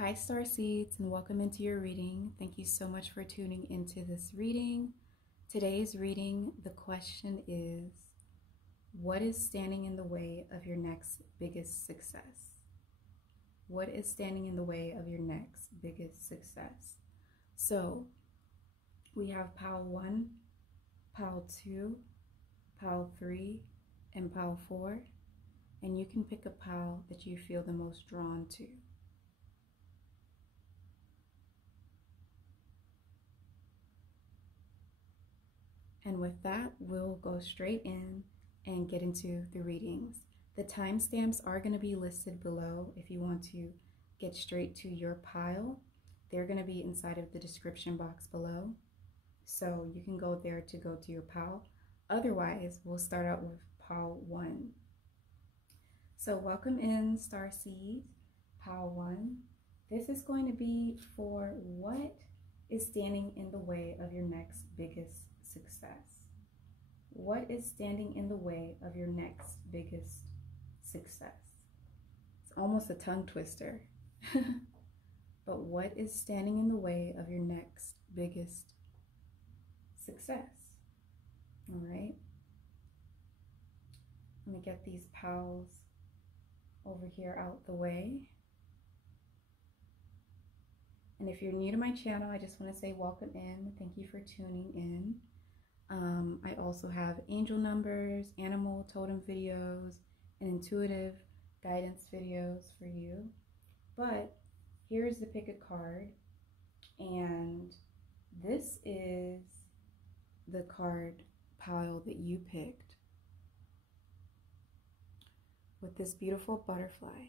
Hi Star Seeds, and welcome into your reading. Thank you so much for tuning into this reading. Today's reading, the question is, what is standing in the way of your next biggest success? What is standing in the way of your next biggest success? So we have pile 1, pile 2, pile 3, and pile 4, and you can pick a pile that you feel the most drawn to. And with that, we'll go straight in and get into the readings. The timestamps are going to be listed below if you want to get straight to your pile. They're going to be inside of the description box below. So you can go there to go to your pile. Otherwise, we'll start out with pile 1. So welcome in Star Seed, pile 1. This is going to be for what is standing in the way of your next biggest success. What is standing in the way of your next biggest success? It's almost a tongue twister. But what is standing in the way of your next biggest success? All right. Let me get these piles over here out the way. And if you're new to my channel, I just want to say welcome in. Thank you for tuning in. I also have angel numbers, animal totem videos, and intuitive guidance videos for you. But here's the pick a card. And this is the card pile that you picked with this beautiful butterfly.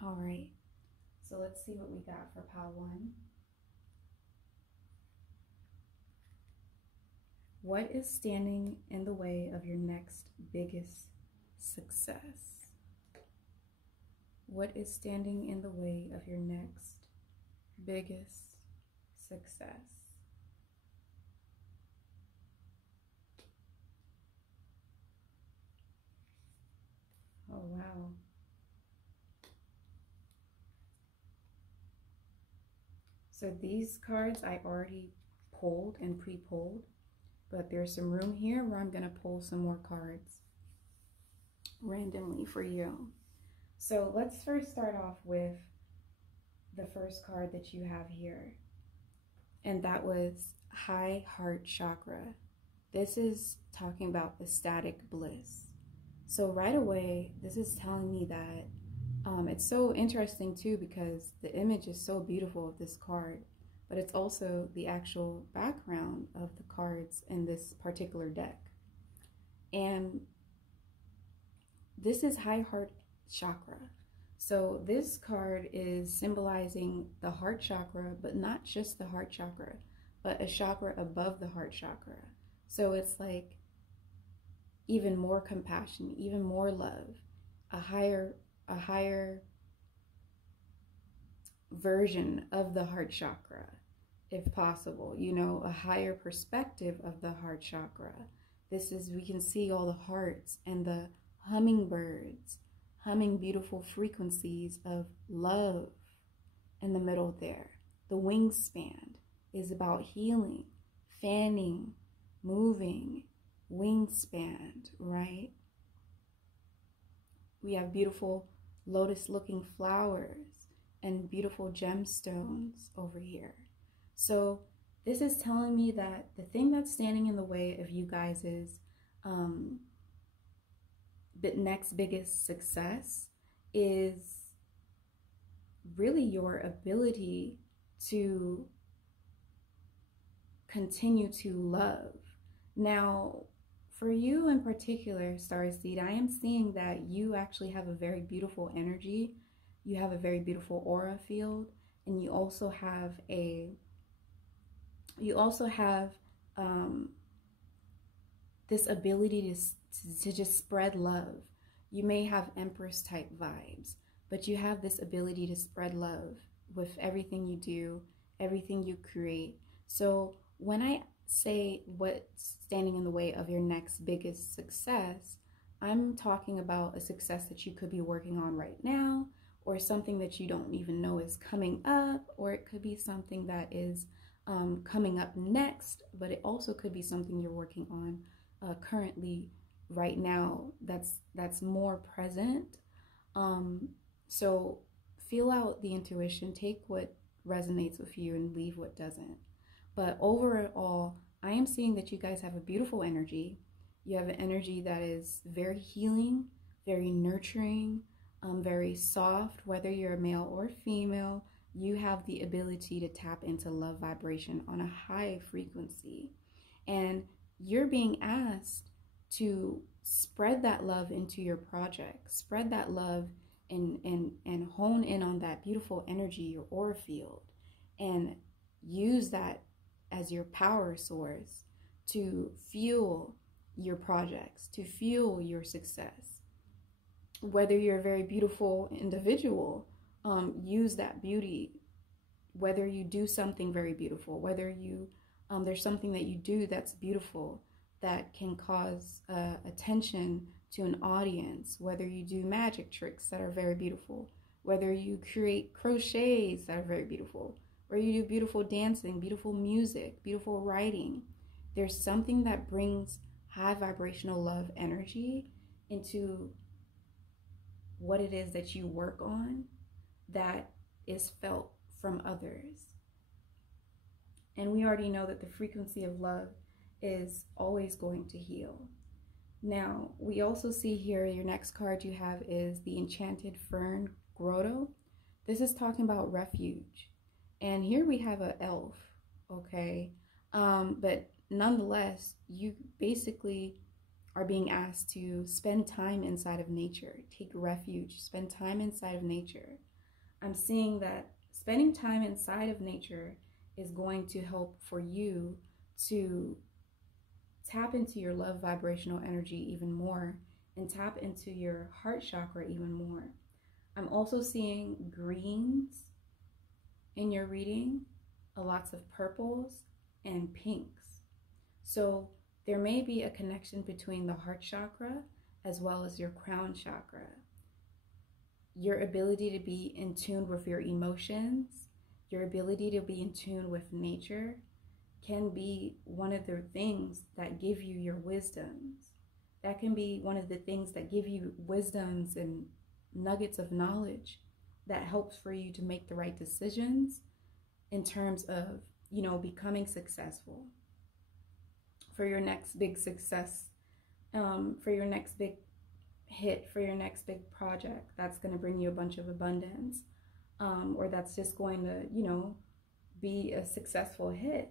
All right, so let's see what we got for pile 1. What is standing in the way of your next biggest success? What is standing in the way of your next biggest success? Oh, wow. So these cards I already pulled and pre-pulled, but there's some room here where I'm going to pull some more cards randomly for you. So let's first start off with the first card that you have here, and that was High Heart Chakra. This is talking about ecstatic bliss. So right away, this is telling me that it's so interesting too, because the image is so beautiful of this card, but it's also the actual background of the cards in this particular deck. And this is High Heart Chakra. So this card is symbolizing the heart chakra, but not just the heart chakra, but a chakra above the heart chakra. So it's like even more compassion, even more love, a higher version of the heart chakra, if possible, you know, a higher perspective of the heart chakra. This is, we can see all the hearts and the hummingbirds humming beautiful frequencies of love in the middle there. The wingspan is about healing, fanning, moving, wingspan, right? We have beautiful lotus-looking flowers and beautiful gemstones over here. So this is telling me that the thing that's standing in the way of you guys is the next biggest success is really your ability to continue to love. Now, for you in particular, Starseed, I am seeing that you actually have a very beautiful energy. You have a very beautiful aura field, and you also have this ability to just spread love. You may have Empress type vibes, but you have this ability to spread love with everything you do, everything you create. So when I say what's standing in the way of your next biggest success, I'm talking about a success that you could be working on right now, or something that you don't even know is coming up, or it could be something that is coming up next, but it also could be something you're working on currently right now that's more present. So feel out the intuition, take what resonates with you and leave what doesn't. But overall, I am seeing that you guys have a beautiful energy. You have an energy that is very healing, very nurturing, very soft. Whether you're a male or female, you have the ability to tap into love vibration on a high frequency. And you're being asked to spread that love into your project, spread that love and hone in on that beautiful energy, your aura field, and use that as your power source to fuel your projects, to fuel your success. Whether you're a very beautiful individual, use that beauty. Whether you do something very beautiful, whether you there's something that you do that's beautiful that can cause attention to an audience, whether you do magic tricks that are very beautiful, whether you create crochets that are very beautiful, or you do beautiful dancing, beautiful music, beautiful writing, there's something that brings high vibrational love energy into what it is that you work on that is felt from others. And we already know that the frequency of love is always going to heal. Now, we also see here, your next card you have is the Enchanted Fern Grotto. This is talking about refuge. And here we have an elf, okay? But nonetheless, you basically are being asked to spend time inside of nature, take refuge, spend time inside of nature. I'm seeing that spending time inside of nature is going to help for you to tap into your love vibrational energy even more and tap into your heart chakra even more. I'm also seeing greens in your reading, lots of purples and pinks. So there may be a connection between the heart chakra as well as your crown chakra. Your ability to be in tune with your emotions, your ability to be in tune with nature can be one of the things that give you your wisdoms. That can be one of the things that give you wisdoms and nuggets of knowledge that helps for you to make the right decisions in terms of, becoming successful. For your next big success, for your next big hit, for your next big project that's going to bring you a bunch of abundance, or that's just going to, be a successful hit.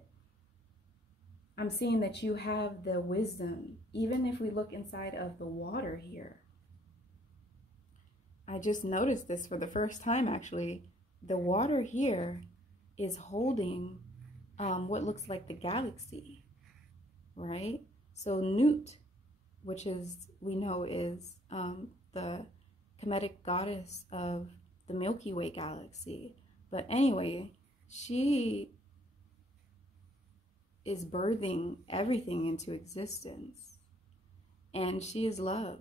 I'm seeing that you have the wisdom. Even if we look inside of the water here, I just noticed this for the first time actually. The water here is holding what looks like the galaxy, right? So Nut, which we know is the Kemetic goddess of the Milky Way galaxy. But anyway, she is birthing everything into existence. And she is love.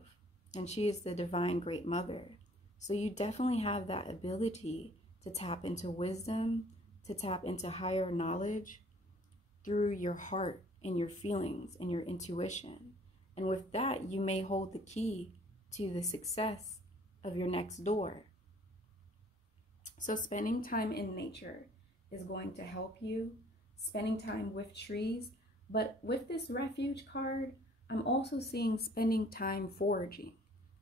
And she is the divine great mother. So you definitely have that ability to tap into wisdom, to tap into higher knowledge through your heart and your feelings and your intuition. And with that, you may hold the key to the success of your next door. So spending time in nature is going to help you. Spending time with trees. But with this refuge card, I'm also seeing spending time foraging.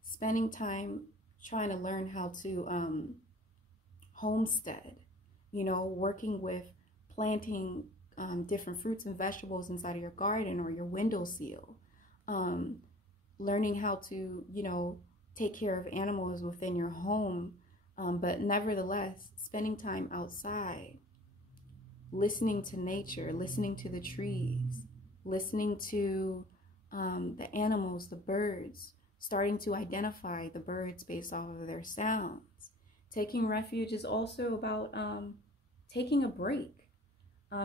Spending time trying to learn how to homestead. Working with planting different fruits and vegetables inside of your garden or your windowsill. Learning how to, take care of animals within your home. But nevertheless, spending time outside. Listening to nature, listening to the trees, listening to the animals, the birds, starting to identify the birds based off of their sounds. Taking refuge is also about taking a break,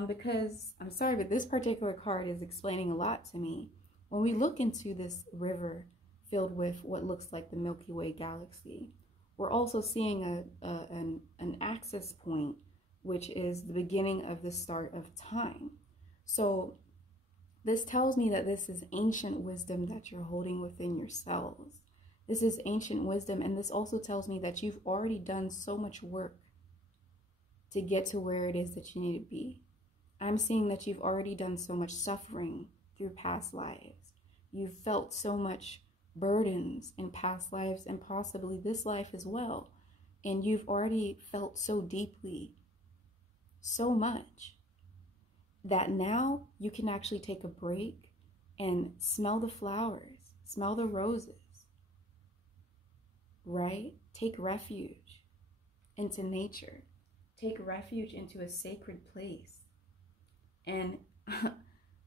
Because I'm sorry, but this particular card is explaining a lot to me. When we look into this river filled with what looks like the Milky Way galaxy, we're also seeing an access point, which is the beginning of the start of time. So this tells me that this is ancient wisdom that you're holding within yourselves. This is ancient wisdom, and this also tells me that you've already done so much work to get to where it is that you need to be. I'm seeing that you've already done so much suffering through past lives. You've felt so much burdens in past lives and possibly this life as well. And you've already felt so deeply, so much, that now you can actually take a break and smell the flowers, smell the roses, right? Take refuge into nature. Take refuge into a sacred place. And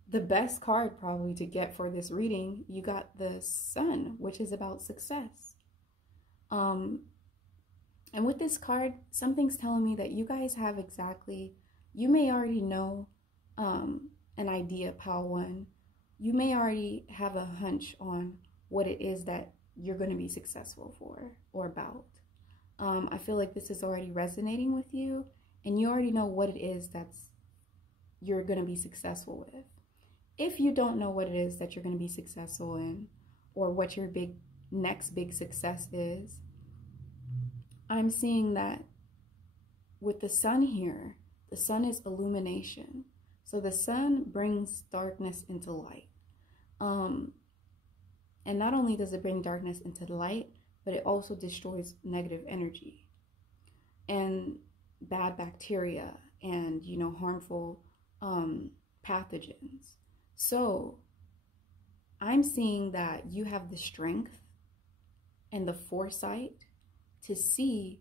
the best card probably to get for this reading, you got the Sun, which is about success. And with this card, something's telling me that you guys have exactly, you may already know an idea, Pal One. You may already have a hunch on what it is that you're going to be successful for or about. I feel like this is already resonating with you, and you already know what it is that's you're going to be successful with. If you don't know what it is that you're going to be successful in, or what your next big success is, I'm seeing that with the Sun here, the Sun is illumination. So the Sun brings darkness into light. And not only does it bring darkness into the light, but it also destroys negative energy and bad bacteria and, harmful pathogens. So I'm seeing that you have the strength and the foresight to see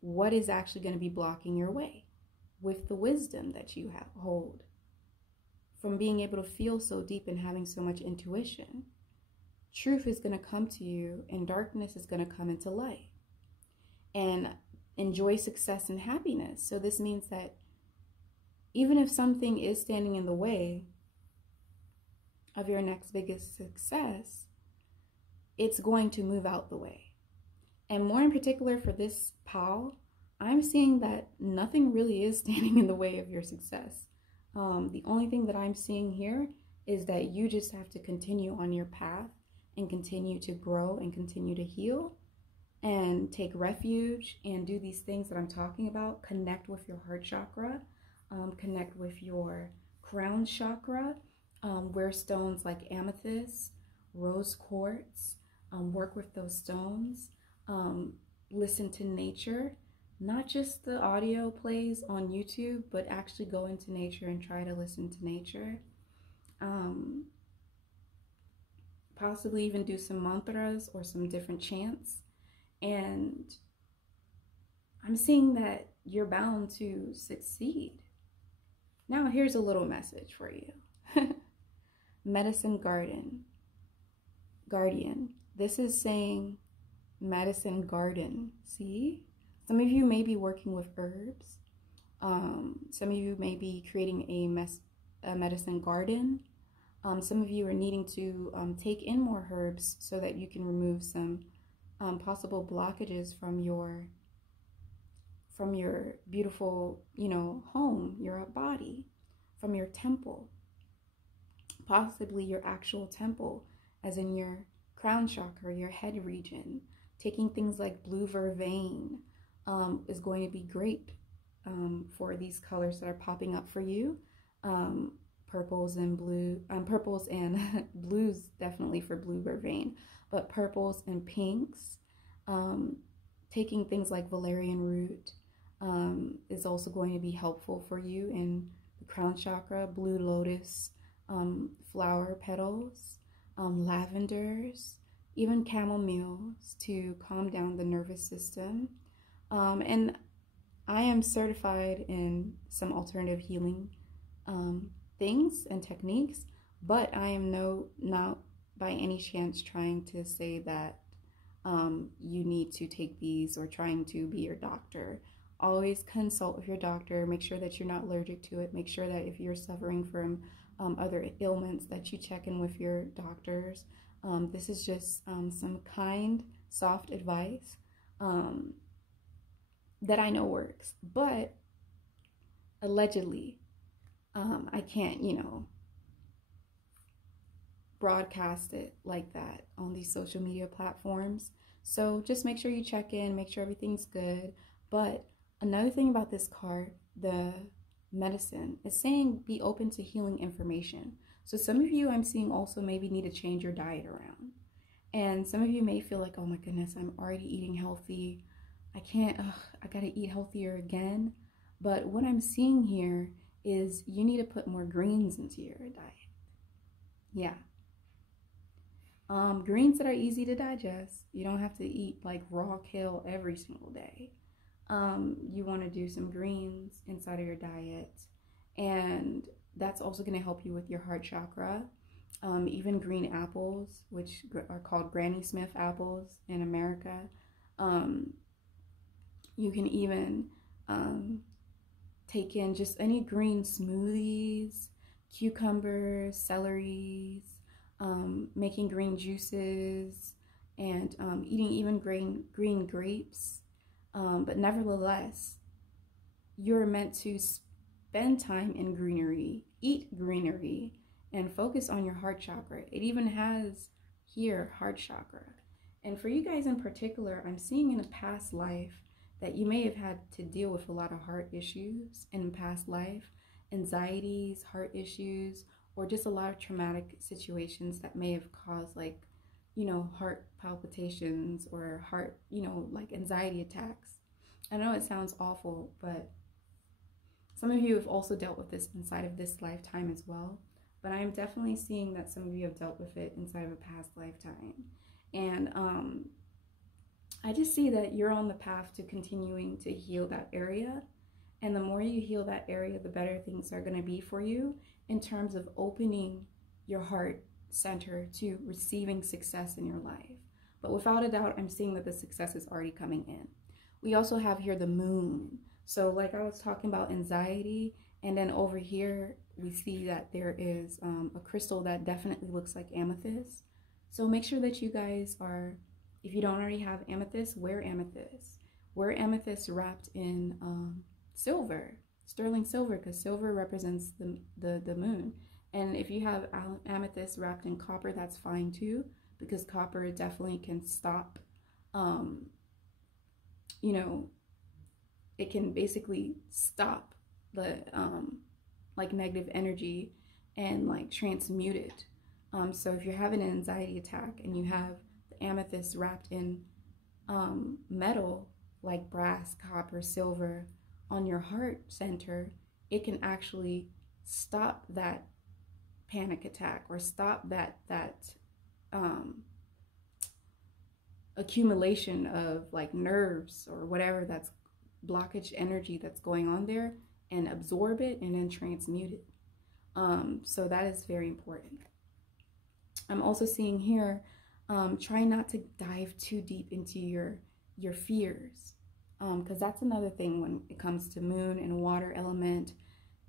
what is actually going to be blocking your way with the wisdom that you hold from being able to feel so deep and having so much intuition. Truth is going to come to you and darkness is going to come into light. And enjoy success and happiness. So this means that even if something is standing in the way of your next biggest success, it's going to move out the way. And more in particular for this pal, I'm seeing that nothing really is standing in the way of your success. The only thing that I'm seeing here is that you just have to continue on your path and continue to grow and continue to heal and take refuge and do these things that I'm talking about. Connect with your heart chakra, connect with your crown chakra, wear stones like amethyst, rose quartz, work with those stones, listen to nature, not just the audio plays on YouTube, but actually go into nature and try to listen to nature. Possibly even do some mantras or some different chants. And I'm seeing that you're bound to succeed. Now here's a little message for you. Medicine Guardian. This is saying medicine garden. See? Some of you may be working with herbs. Some of you may be creating a medicine garden. Some of you are needing to take in more herbs so that you can remove some possible blockages from your beautiful, home, your body, from your temple, possibly your actual temple, as in your crown chakra, your head region. Taking things like blue vervain is going to be great for these colors that are popping up for you. Purples and blues, definitely for blue vervain, but purples and pinks. Taking things like valerian root is also going to be helpful for you in the crown chakra. Blue lotus flower petals, lavenders, even chamomiles to calm down the nervous system. And I am certified in some alternative healing things and techniques, but I am not by any chance trying to say that you need to take these or trying to be your doctor. always consult with your doctor. Make sure that you're not allergic to it. Make sure that if you're suffering from other ailments, that you check in with your doctors. This is just some kind, soft advice that I know works, but allegedly, I can't, broadcast it like that on these social media platforms. So just make sure you check in, make sure everything's good. But another thing about this card, the medicine, is saying be open to healing information. So some of you I'm seeing also maybe need to change your diet around. And some of you may feel like, oh my goodness, I'm already eating healthy. I gotta eat healthier again. But what I'm seeing here is you need to put more greens into your diet. Yeah. Greens that are easy to digest. You don't have to eat like raw kale every single day. You want to do some greens inside of your diet, and that's also going to help you with your heart chakra. Even green apples, which are called Granny Smith apples in America. You can even take in just any green smoothies, cucumbers, celeries, making green juices, and eating even green grapes. But nevertheless, you're meant to spend time in greenery, eat greenery, and focus on your heart chakra. It even has here heart chakra. And for you guys in particular, I'm seeing in a past life that you may have had to deal with a lot of heart issues in past life, anxieties, heart issues, or just a lot of traumatic situations that may have caused like, heart palpitations or heart, like anxiety attacks. I know it sounds awful, but some of you have also dealt with this inside of this lifetime as well. But I am definitely seeing that some of you have dealt with it inside of a past lifetime. And I just see that you're on the path to continuing to heal that area. And the more you heal that area, the better things are going to be for you in terms of opening your heart center to receiving success in your life. But without a doubt, I'm seeing that the success is already coming in. We also have here the moon. So like I was talking about anxiety, and then over here we see that there is a crystal that definitely looks like amethyst. So make sure that you guys are, if you don't already have amethyst, wear amethyst. Wear amethyst wrapped in silver, sterling silver, because silver represents the moon. And if you have amethyst wrapped in copper, that's fine too, because copper definitely can stop, it can basically stop the like negative energy and like transmute it. So if you're having an anxiety attack and you have the amethyst wrapped in metal like brass, copper, silver on your heart center, it can actually stop that panic attack or stop that accumulation of like nerves or whatever that's blockage energy that's going on there, and absorb it and then transmute it. So that is very important. I'm also seeing here, try not to dive too deep into your fears, because that's another thing when it comes to moon and water element.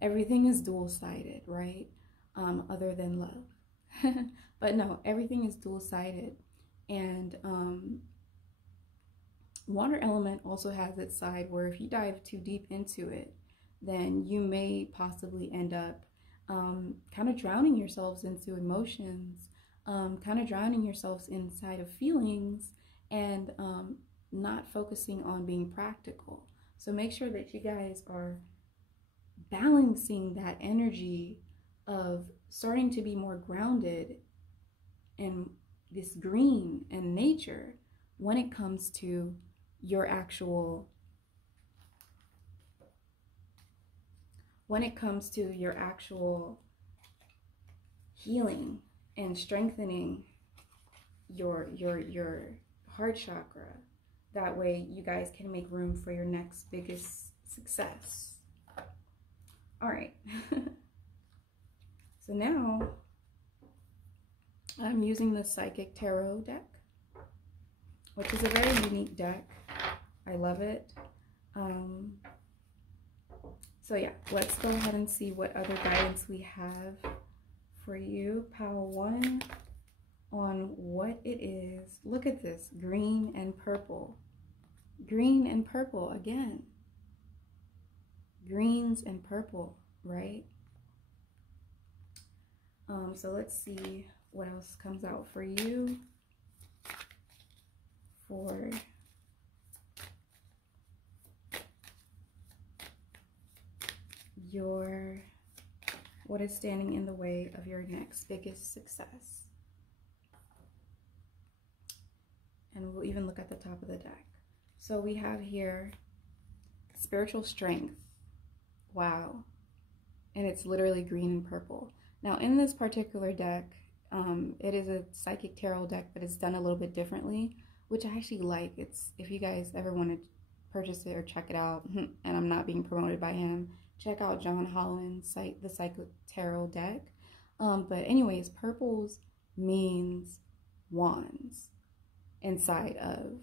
Everything is dual-sided, right? Other than love. But no, everything is dual-sided. And water element also has its side where if you dive too deep into it, then you may possibly end up kind of drowning yourselves into emotions, kind of drowning yourselves inside of feelings, and not focusing on being practical. So make sure that you guys are balancing that energy of starting to be more grounded in this green and nature when it comes to your actual healing and strengthening your heart chakra. That way you guys can make room for your next biggest success. All right. So now I'm using the Psychic Tarot deck, which is a very unique deck. I love it. So yeah, let's go ahead and see what other guidance we have for you. Pile 1 on what it is. Look at this, green and purple. Green and purple again. Greens and purple, right? So let's see what else comes out for you for your, what is standing in the way of your next biggest success. And we'll even look at the top of the deck. So we have here spiritual strength. Wow. And it's literally green and purple. Now in this particular deck, it is a psychic tarot deck, but it's done a little bit differently, which I actually like. It's, if you guys ever want to purchase it or check it out, and I'm not being promoted by him, check out John Holland's the psychic tarot deck. But anyways, purples means wands inside of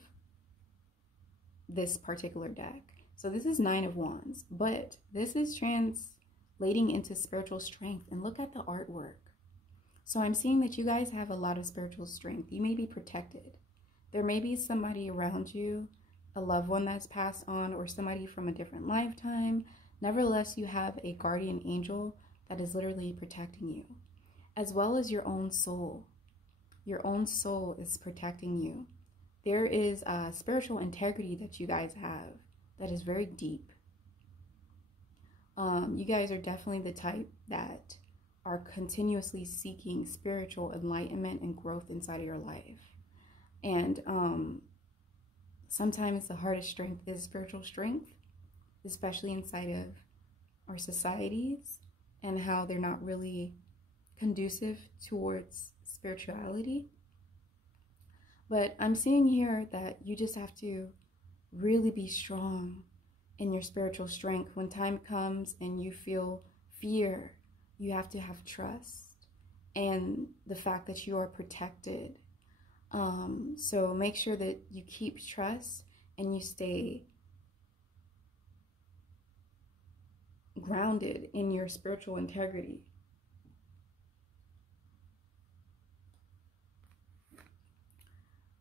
this particular deck. So this is 9 of Wands, but this is translating into spiritual strength. And look at the artwork. So I'm seeing that you guys have a lot of spiritual strength. You may be protected. There may be somebody around you, a loved one that's passed on, or somebody from a different lifetime. Nevertheless, you have a guardian angel that is literally protecting you, as well as your own soul. Your own soul is protecting you. There is a spiritual integrity that you guys have that is very deep. You guys are definitely the type that are continuously seeking spiritual enlightenment and growth inside of your life. And sometimes the hardest strength is spiritual strength, especially inside of our societies and how they're not really conducive towards spirituality. But I'm seeing here that you just have to really be strong in your spiritual strength. When time comes and you feel fear, you have to have trust and the fact that you are protected. So make sure that you keep trust and you stay grounded in your spiritual integrity.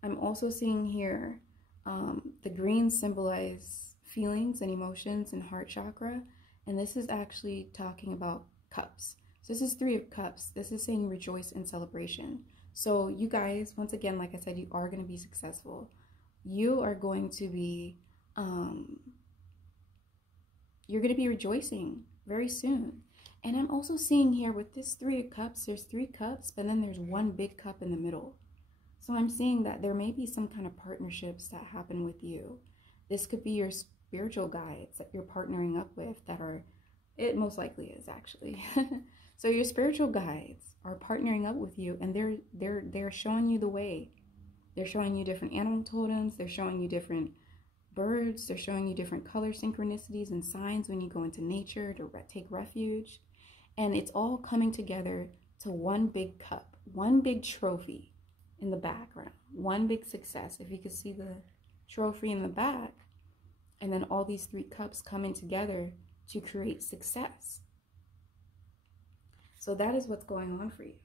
I'm also seeing here the greens symbolize feelings and emotions and heart chakra. And this is actually talking about cups. So this is 3 of cups. This is saying rejoice in celebration. So you guys, once again, like I said, you are going to be successful. You are going to be, you're going to be rejoicing very soon. And I'm also seeing here with this 3 of cups, there's 3 cups, but then there's 1 big cup in the middle. So I'm seeing that there may be some kind of partnerships that happen with you. This could be your spiritual guides that you're partnering up with that are, it most likely is actually. So your spiritual guides are partnering up with you, and they're showing you the way. They're showing you different animal totems. They're showing you different birds. They're showing you different color synchronicities and signs when you go into nature to take refuge. And it's all coming together to 1 big cup, 1 big trophy in the background, 1 big success. If you could see the trophy in the back, and then all these 3 cups coming together to create success. So that is what's going on for you.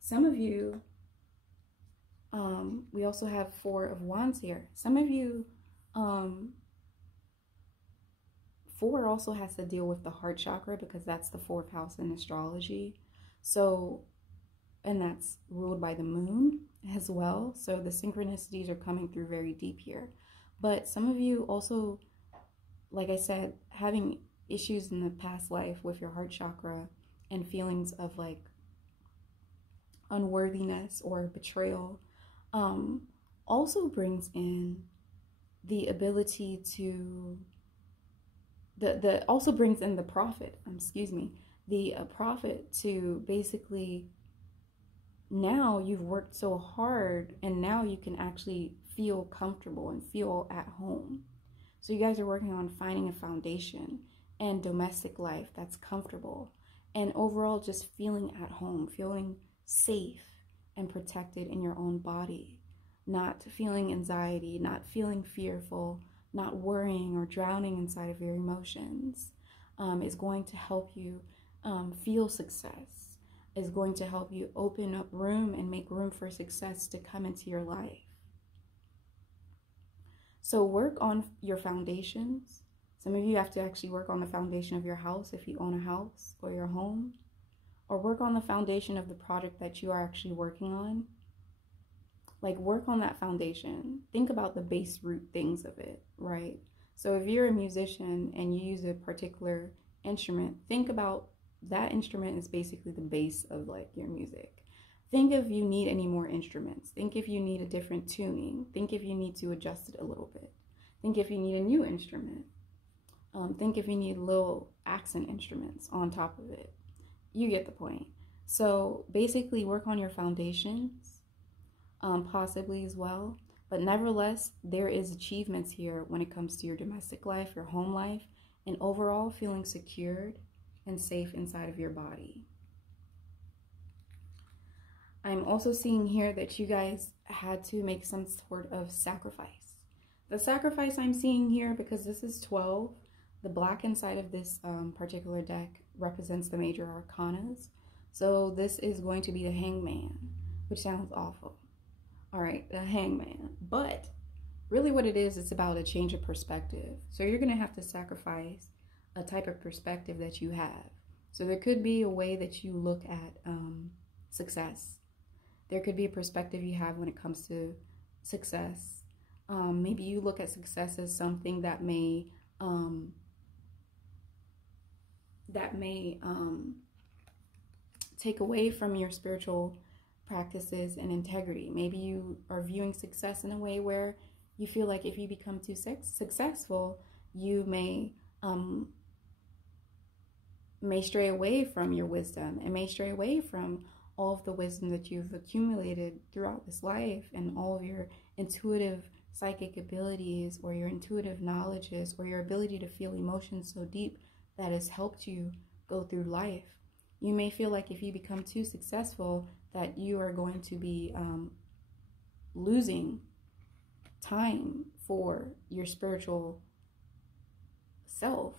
Some of you, we also have 4 of Wands here. Some of you, 4 also has to deal with the heart chakra, because that's the 4th house in astrology. So, and that's ruled by the moon as well. So the synchronicities are coming through very deep here. But some of you also, like I said, having issues in the past life with your heart chakra and feelings of like unworthiness or betrayal, also brings in the ability to, also brings in the prophet, the prophet to basically, now you've worked so hard and now you can actually feel comfortable and feel at home. So you guys are working on finding a foundation and domestic life that's comfortable, and overall just feeling at home, feeling safe and protected in your own body, not feeling anxiety, not feeling fearful, not worrying or drowning inside of your emotions, is going to help you feel success, is going to help you open up room and make room for success to come into your life. So work on your foundations. Some of you have to actually work on the foundation of your house if you own a house or your home, or work on the foundation of the project that you are actually working on. Like, work on that foundation. Think about the base root things of it, right? So if you're a musician and you use a particular instrument, think about that instrument is basically the base of like your music. Think if you need any more instruments. Think if you need a different tuning. Think if you need to adjust it a little bit. Think if you need a new instrument. Think if you need little accent instruments on top of it. You get the point. So basically work on your foundations, possibly as well. But nevertheless, there is achievements here when it comes to your domestic life, your home life, and overall feeling secured and safe inside of your body. I'm also seeing here that you guys had to make some sort of sacrifice. The sacrifice I'm seeing here, because this is 12, the black inside of this particular deck represents the major arcanas. So this is going to be the Hangman, which sounds awful. All right, the Hangman. But really what it is, it's about a change of perspective. So you're going to have to sacrifice a type of perspective that you have. So there could be a way that you look at success. There could be a perspective you have when it comes to success. Maybe you look at success as something that may take away from your spiritual practices and integrity. Maybe you are viewing success in a way where you feel like if you become too successful, you may stray away from your wisdom, and may stray away from all of the wisdom that you've accumulated throughout this life, and all of your intuitive psychic abilities, or your intuitive knowledges, or your ability to feel emotions so deep that has helped you go through life. You may feel like if you become too successful that you are going to be losing time for your spiritual self.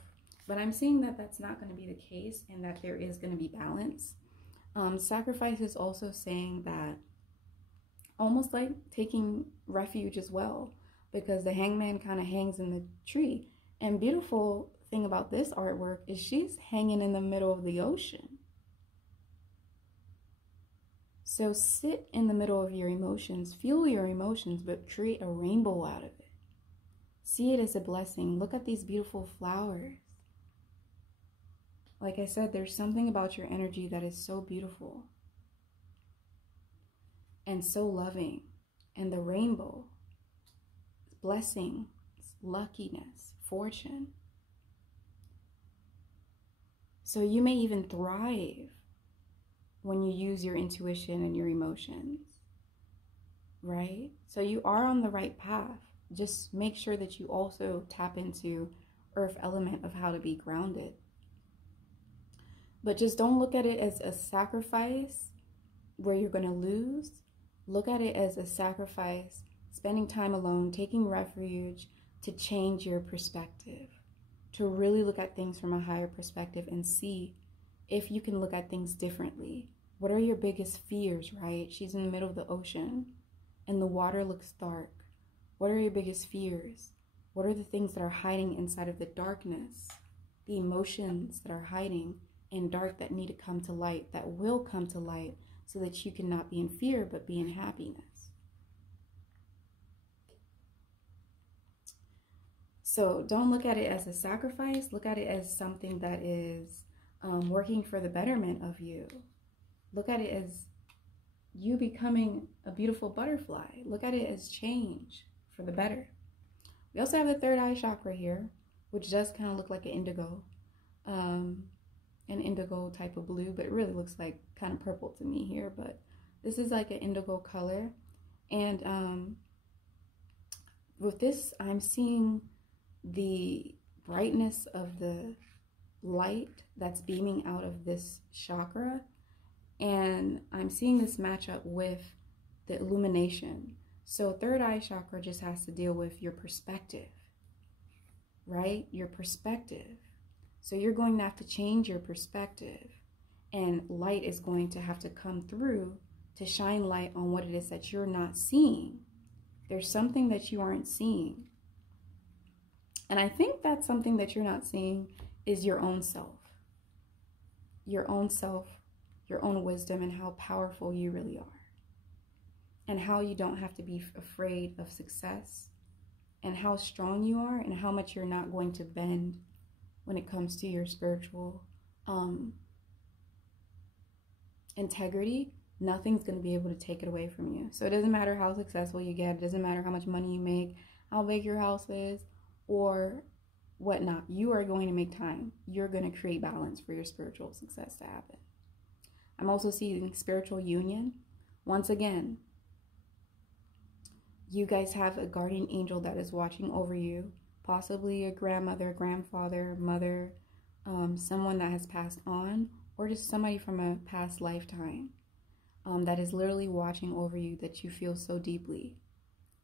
But I'm seeing that that's not going to be the case, and that there is going to be balance. Sacrifice is also saying that almost like taking refuge as well, because the Hangman kind of hangs in the tree. And beautiful thing about this artwork is she's hanging in the middle of the ocean. So sit in the middle of your emotions, feel your emotions, but create a rainbow out of it. See it as a blessing. Look at these beautiful flowers. Like I said, there's something about your energy that is so beautiful and so loving. And the rainbow, blessing, luckiness, fortune. So you may even thrive when you use your intuition and your emotions, right? So you are on the right path. Just make sure that you also tap into earth element of how to be grounded. But just don't look at it as a sacrifice where you're going to lose. Look at it as a sacrifice, spending time alone, taking refuge to change your perspective, to really look at things from a higher perspective and see if you can look at things differently. What are your biggest fears, right? She's in the middle of the ocean and the water looks dark. What are your biggest fears? What are the things that are hiding inside of the darkness? The emotions that are hiding in dark that need to come to light, that will come to light, so that you can not be in fear, but be in happiness. So don't look at it as a sacrifice. Look at it as something that is working for the betterment of you. Look at it as you becoming a beautiful butterfly. Look at it as change for the better. We also have the third eye chakra here, which does kind of look like an indigo type of blue, but it really looks like kind of purple to me here. But this is like an indigo color. And with this, I'm seeing the brightness of the light that's beaming out of this chakra. And I'm seeing this match up with the illumination. So third eye chakra just has to deal with your perspective, right? Your perspective. So you're going to have to change your perspective, and light is going to have to come through to shine light on what it is that you're not seeing. There's something that you aren't seeing. And I think that something that you're not seeing is your own self. Your own self, your own wisdom, and how powerful you really are. And how you don't have to be afraid of success. And how strong you are, and how much you're not going to bend when it comes to your spiritual integrity. Nothing's going to be able to take it away from you. So it doesn't matter how successful you get. It doesn't matter how much money you make, how big your house is, or whatnot. You are going to make time. You're going to create balance for your spiritual success to happen. I'm also seeing spiritual union. Once again, you guys have a guardian angel that is watching over you. Possibly a grandmother, grandfather, mother, someone that has passed on, or just somebody from a past lifetime that is literally watching over you, that you feel so deeply.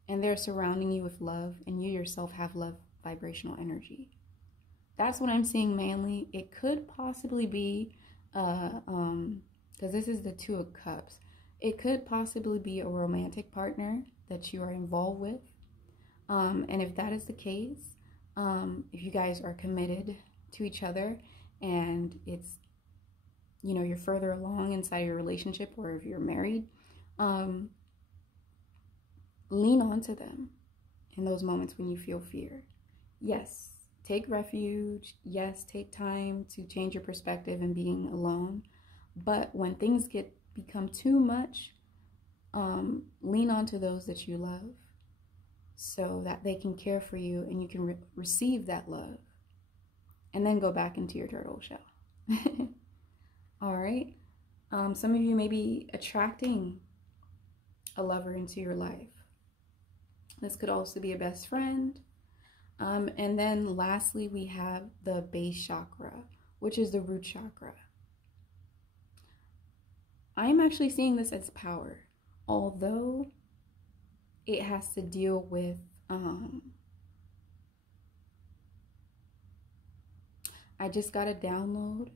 And they're surrounding you with love, and you yourself have love vibrational energy. That's what I'm seeing mainly. It could possibly be, because this is the Two of Cups, it could possibly be a romantic partner that you are involved with. And if that is the case, if you guys are committed to each other and it's, you know, you're further along inside your relationship, or if you're married, lean onto them in those moments when you feel fear. Yes, take refuge. Yes, take time to change your perspective and being alone. But when things become too much, lean onto those that you love, so that they can care for you and you can receive that love, and then go back into your turtle shell. All right. Some of you may be attracting a lover into your life. This could also be a best friend. And then lastly, we have the base chakra, which is the root chakra. I'm actually seeing this as power, although it has to deal with I just got a download,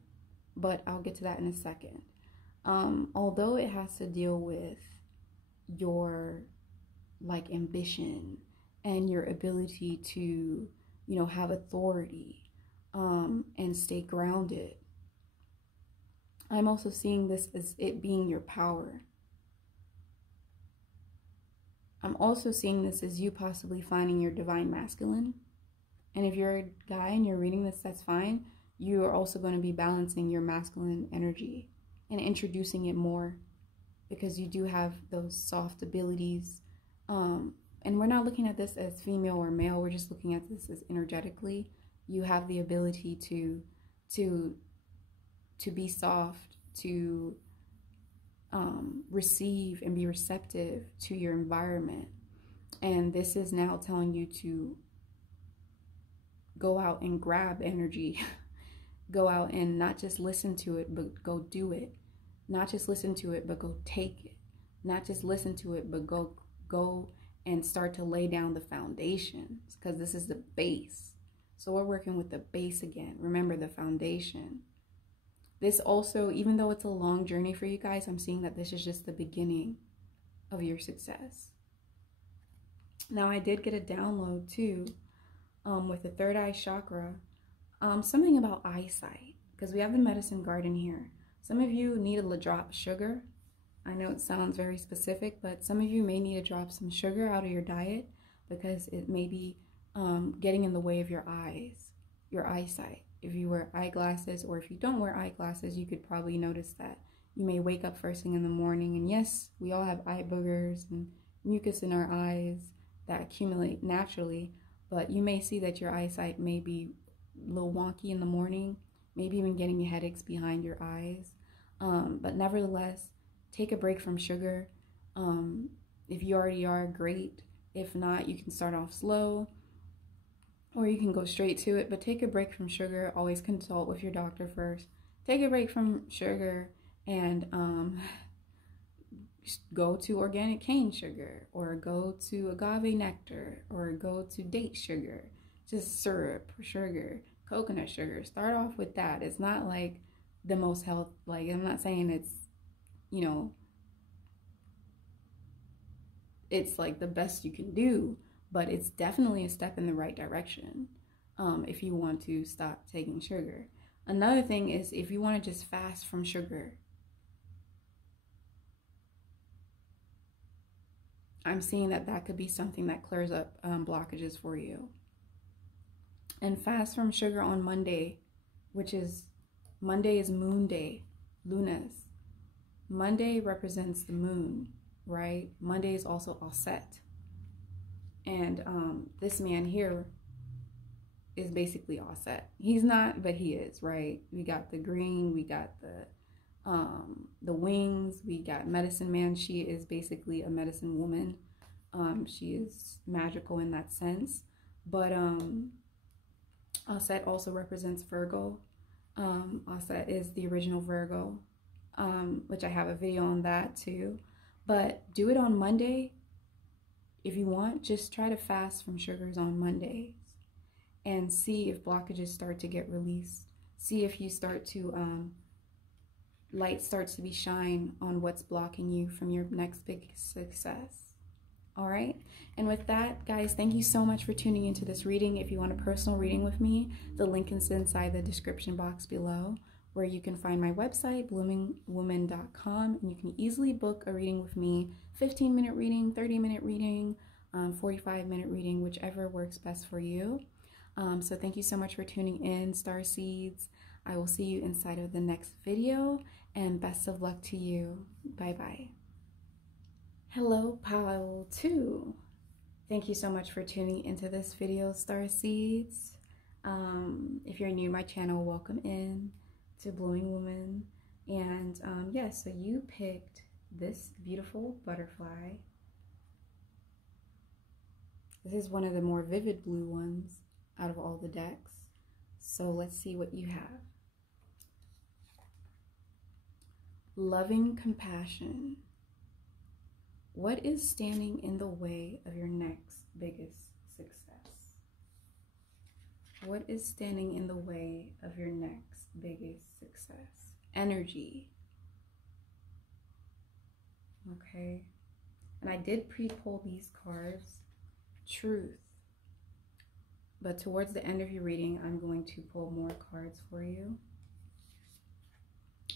but I'll get to that in a second. Although it has to deal with your like ambition and your ability to, you know, have authority and stay grounded, I'm also seeing this as it being your power. I'm also seeing this as you possibly finding your divine masculine. And if you're a guy and you're reading this, that's fine. You are also going to be balancing your masculine energy and introducing it more, because you do have those soft abilities. And we're not looking at this as female or male. We're just looking at this as energetically. You have the ability to be soft, to receive and be receptive to your environment. And this is now telling you to go out and grab energy. Go out and not just listen to it, but go do it. Not just listen to it, but go take it. Not just listen to it, but go and start to lay down the foundations, because this is the base. So we're working with the base again. Remember the foundation. This also, even though it's a long journey for you guys, I'm seeing that this is just the beginning of your success. Now, I did get a download too with the third eye chakra. Something about eyesight, because we have the medicine garden here. Some of you need a drop of sugar. I know it sounds very specific, but some of you may need to drop some sugar out of your diet, because it may be getting in the way of your eyes, your eyesight. If you wear eyeglasses, or if you don't wear eyeglasses, you could probably notice that you may wake up first thing in the morning, and yes, we all have eye boogers and mucus in our eyes that accumulate naturally, but you may see that your eyesight may be a little wonky in the morning, maybe even getting headaches behind your eyes. But nevertheless, take a break from sugar. If you already are, great. If not, you can start off slow, or you can go straight to it, but take a break from sugar. Always consult with your doctor first. Take a break from sugar and go to organic cane sugar, or go to agave nectar, or go to date sugar. just syrup, sugar, coconut sugar. Start off with that. It's not like the most health, like I'm not saying it's, you know, it's like the best you can do, but it's definitely a step in the right direction if you want to stop taking sugar. Another thing is if you want to just fast from sugar, I'm seeing that that could be something that clears up blockages for you. And fast from sugar on Monday, which is, Monday is moon day, lunas. Monday represents the moon, right? Monday is also Aset. And this man here is basically Aset. He's not, but he is, right? We got the green, we got the wings, we got medicine man. She is basically a medicine woman. She is magical in that sense. But Aset also represents Virgo. Aset is the original Virgo, which I have a video on that too. But do it on Monday if you want. Just try to fast from sugars on Mondays and see if blockages start to get released. See if you start to, light starts to be shine on what's blocking you from your next big success. All right. And with that, guys, thank you so much for tuning into this reading. If you want a personal reading with me, the link is inside the description box below, where you can find my website, bloomingwoman.com, and you can easily book a reading with me, 15-minute reading, 30-minute reading, 45-minute reading, whichever works best for you. So thank you so much for tuning in, Star Seeds. I will see you inside of the next video, and best of luck to you. Bye-bye. Hello, pile 2. Thank you so much for tuning into this video, Star Seeds. If you're new to my channel, welcome in to Blooming Woman. And yeah, so you picked this beautiful butterfly. This is one of the more vivid blue ones out of all the decks. So let's see what you have. Loving compassion. What is standing in the way of your next biggest success? What is standing in the way of your next biggest success? Energy. Okay. And I did pre-pull these cards. Truth. But towards the end of your reading, I'm going to pull more cards for you.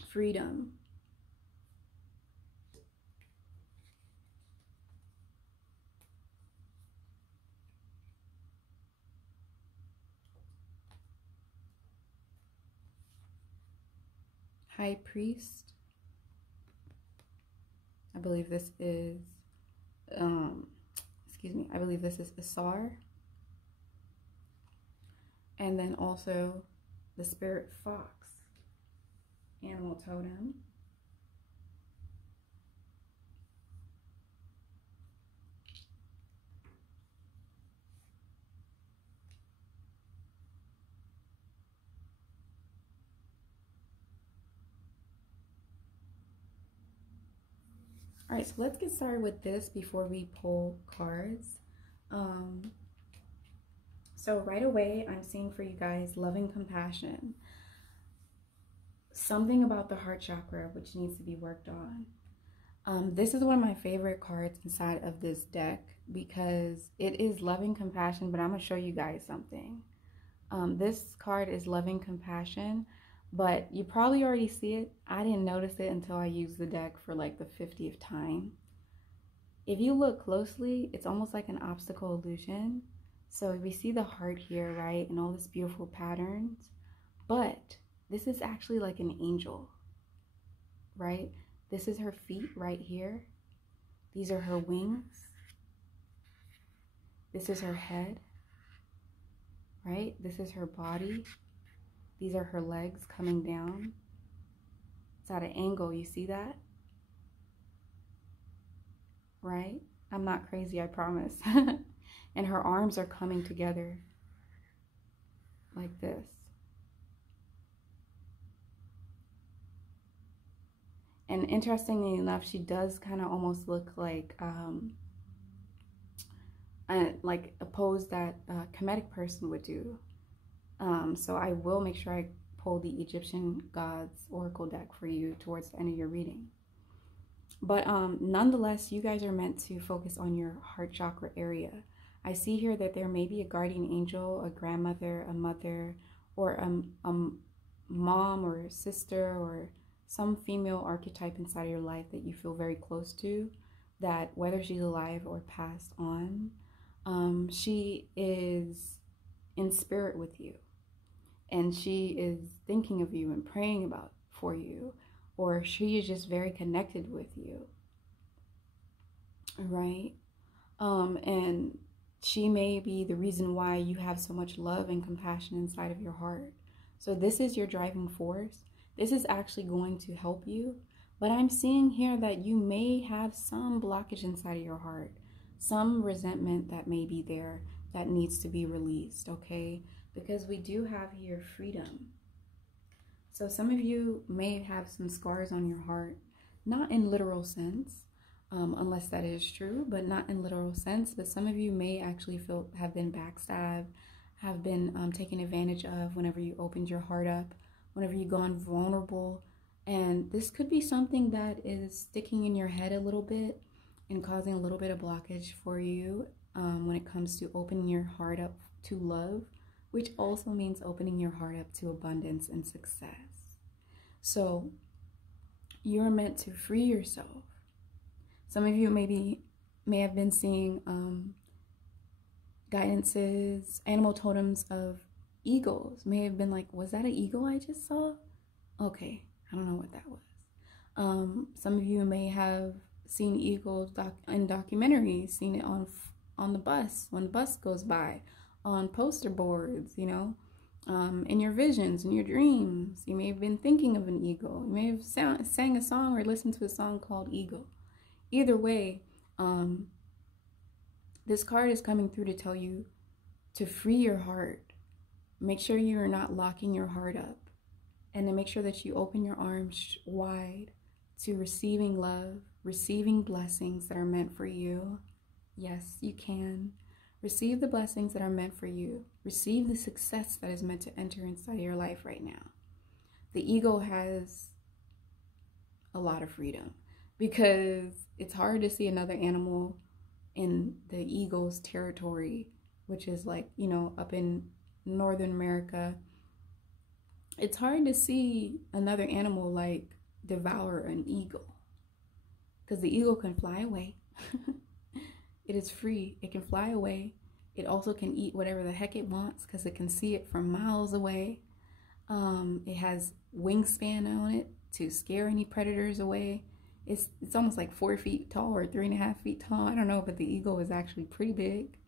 Freedom. High Priest. I believe this is, I believe this is Asar. And then also the Spirit Fox, Animal Totem. All right, so let's get started with this before we pull cards. So right away, I'm seeing for you guys, loving compassion. Something about the heart chakra which needs to be worked on. This is one of my favorite cards inside of this deck because it is loving compassion, but I'm going to show you guys something. This card is loving compassion, but you probably already see it. I didn't notice it until I used the deck for like the 50th time. If you look closely, it's almost like an obstacle illusion. So we see the heart here, right? And all this beautiful patterns. But this is actually like an angel, right? This is her feet right here. These are her wings. This is her head, right? This is her body. These are her legs coming down. It's at an angle, you see that? Right? I'm not crazy, I promise. And her arms are coming together like this. And interestingly enough, she does kind of almost look like like oppose that Kemetic person would do. So I will make sure I pull the Egyptian gods oracle deck for you towards the end of your reading. But nonetheless, you guys are meant to focus on your heart chakra area. I see here that there may be a guardian angel, a grandmother, a mother, or a mom or a sister, or some female archetype inside of your life that you feel very close to, that whether she's alive or passed on, she is in spirit with you. And she is thinking of you and praying about for you, or she is just very connected with you, right? And she may be the reason why you have so much love and compassion inside of your heart. So this is your driving force. This is actually going to help you. But I'm seeing here that you may have some blockage inside of your heart, some resentment that may be there that needs to be released, okay? Because we do have here freedom. So some of you may have some scars on your heart, not in literal sense, unless that is true, but not in literal sense. But some of you may actually have been backstabbed, have been taken advantage of whenever you opened your heart up, whenever you've gone vulnerable. And this could be something that is sticking in your head a little bit and causing a little bit of blockage for you when it comes to opening your heart up to love, which also means opening your heart up to abundance and success. So you're meant to free yourself. Some of you may have been seeing guidances, animal totems of eagles. May have been like, was that an eagle I just saw? Okay, I don't know what that was. Some of you may have seen eagles in documentaries, seen it on the bus, when the bus goes by, on poster boards, you know, in your visions, in your dreams. You may have been thinking of an eagle. You may have sang a song or listened to a song called Eagle. Either way, this card is coming through to tell you to free your heart. Make sure you are not locking your heart up, and to make sure that you open your arms wide to receiving love, receiving blessings that are meant for you. Yes, you can. Receive the blessings that are meant for you. Receive the success that is meant to enter inside your life right now. The eagle has a lot of freedom, because it's hard to see another animal in the eagle's territory, which is like, you know, up in Northern America. It's hard to see another animal like devour an eagle, because the eagle can fly away. It is free. It can fly away. It also can eat whatever the heck it wants, because it can see it from miles away. It has wingspan on it to scare any predators away. It's almost like 4 feet tall or 3.5 feet tall. I don't know, but the eagle is actually pretty big.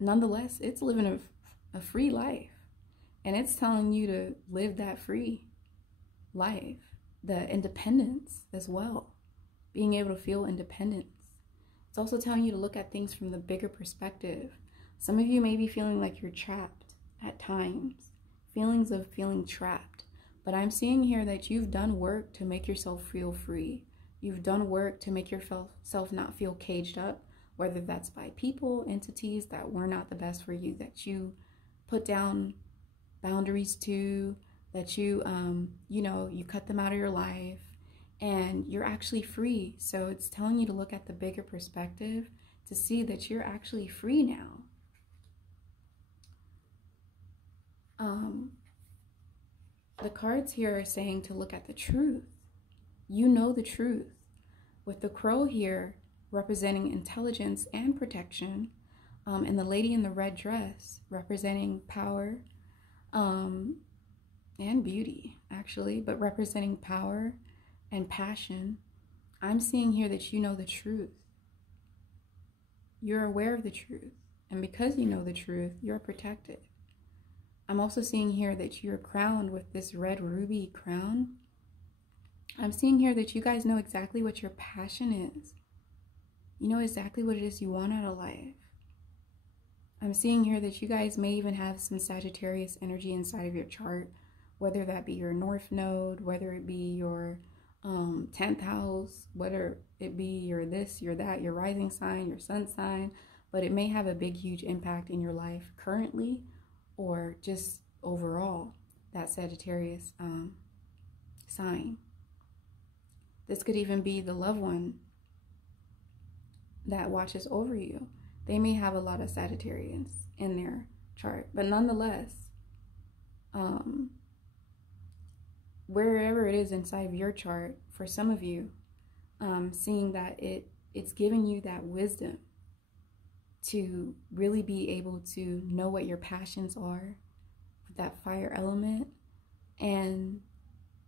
Nonetheless, it's living a free life, and it's telling you to live that free life, the independence as well, being able to feel independence. It's also telling you to look at things from the bigger perspective. Some of you may be feeling like you're trapped at times, feelings of feeling trapped. But I'm seeing here that you've done work to make yourself feel free. You've done work to make yourself not feel caged up, whether that's by people, entities that were not the best for you, that you put down boundaries to, that you, you cut them out of your life, and you're actually free. So it's telling you to look at the bigger perspective to see that you're actually free now. The cards here are saying to look at the truth. You know the truth. With the crow here representing intelligence and protection, and the lady in the red dress representing power and beauty, actually, but representing power and passion, I'm seeing here that you know the truth. You're aware of the truth. And because you know the truth, you're protected. I'm also seeing here that you're crowned with this red ruby crown. I'm seeing here that you guys know exactly what your passion is. You know exactly what it is you want out of life. I'm seeing here that you guys may even have some Sagittarius energy inside of your chart, whether that be your North Node, whether it be your 10th house, whether it be your this, your that, your rising sign, your sun sign, but it may have a big, huge impact in your life currently or just overall, that Sagittarius sign. This could even be the loved one that watches over you. They may have a lot of Sagittarians in their chart, but nonetheless, wherever it is inside of your chart, for some of you, seeing that it's giving you that wisdom to really be able to know what your passions are, that fire element, and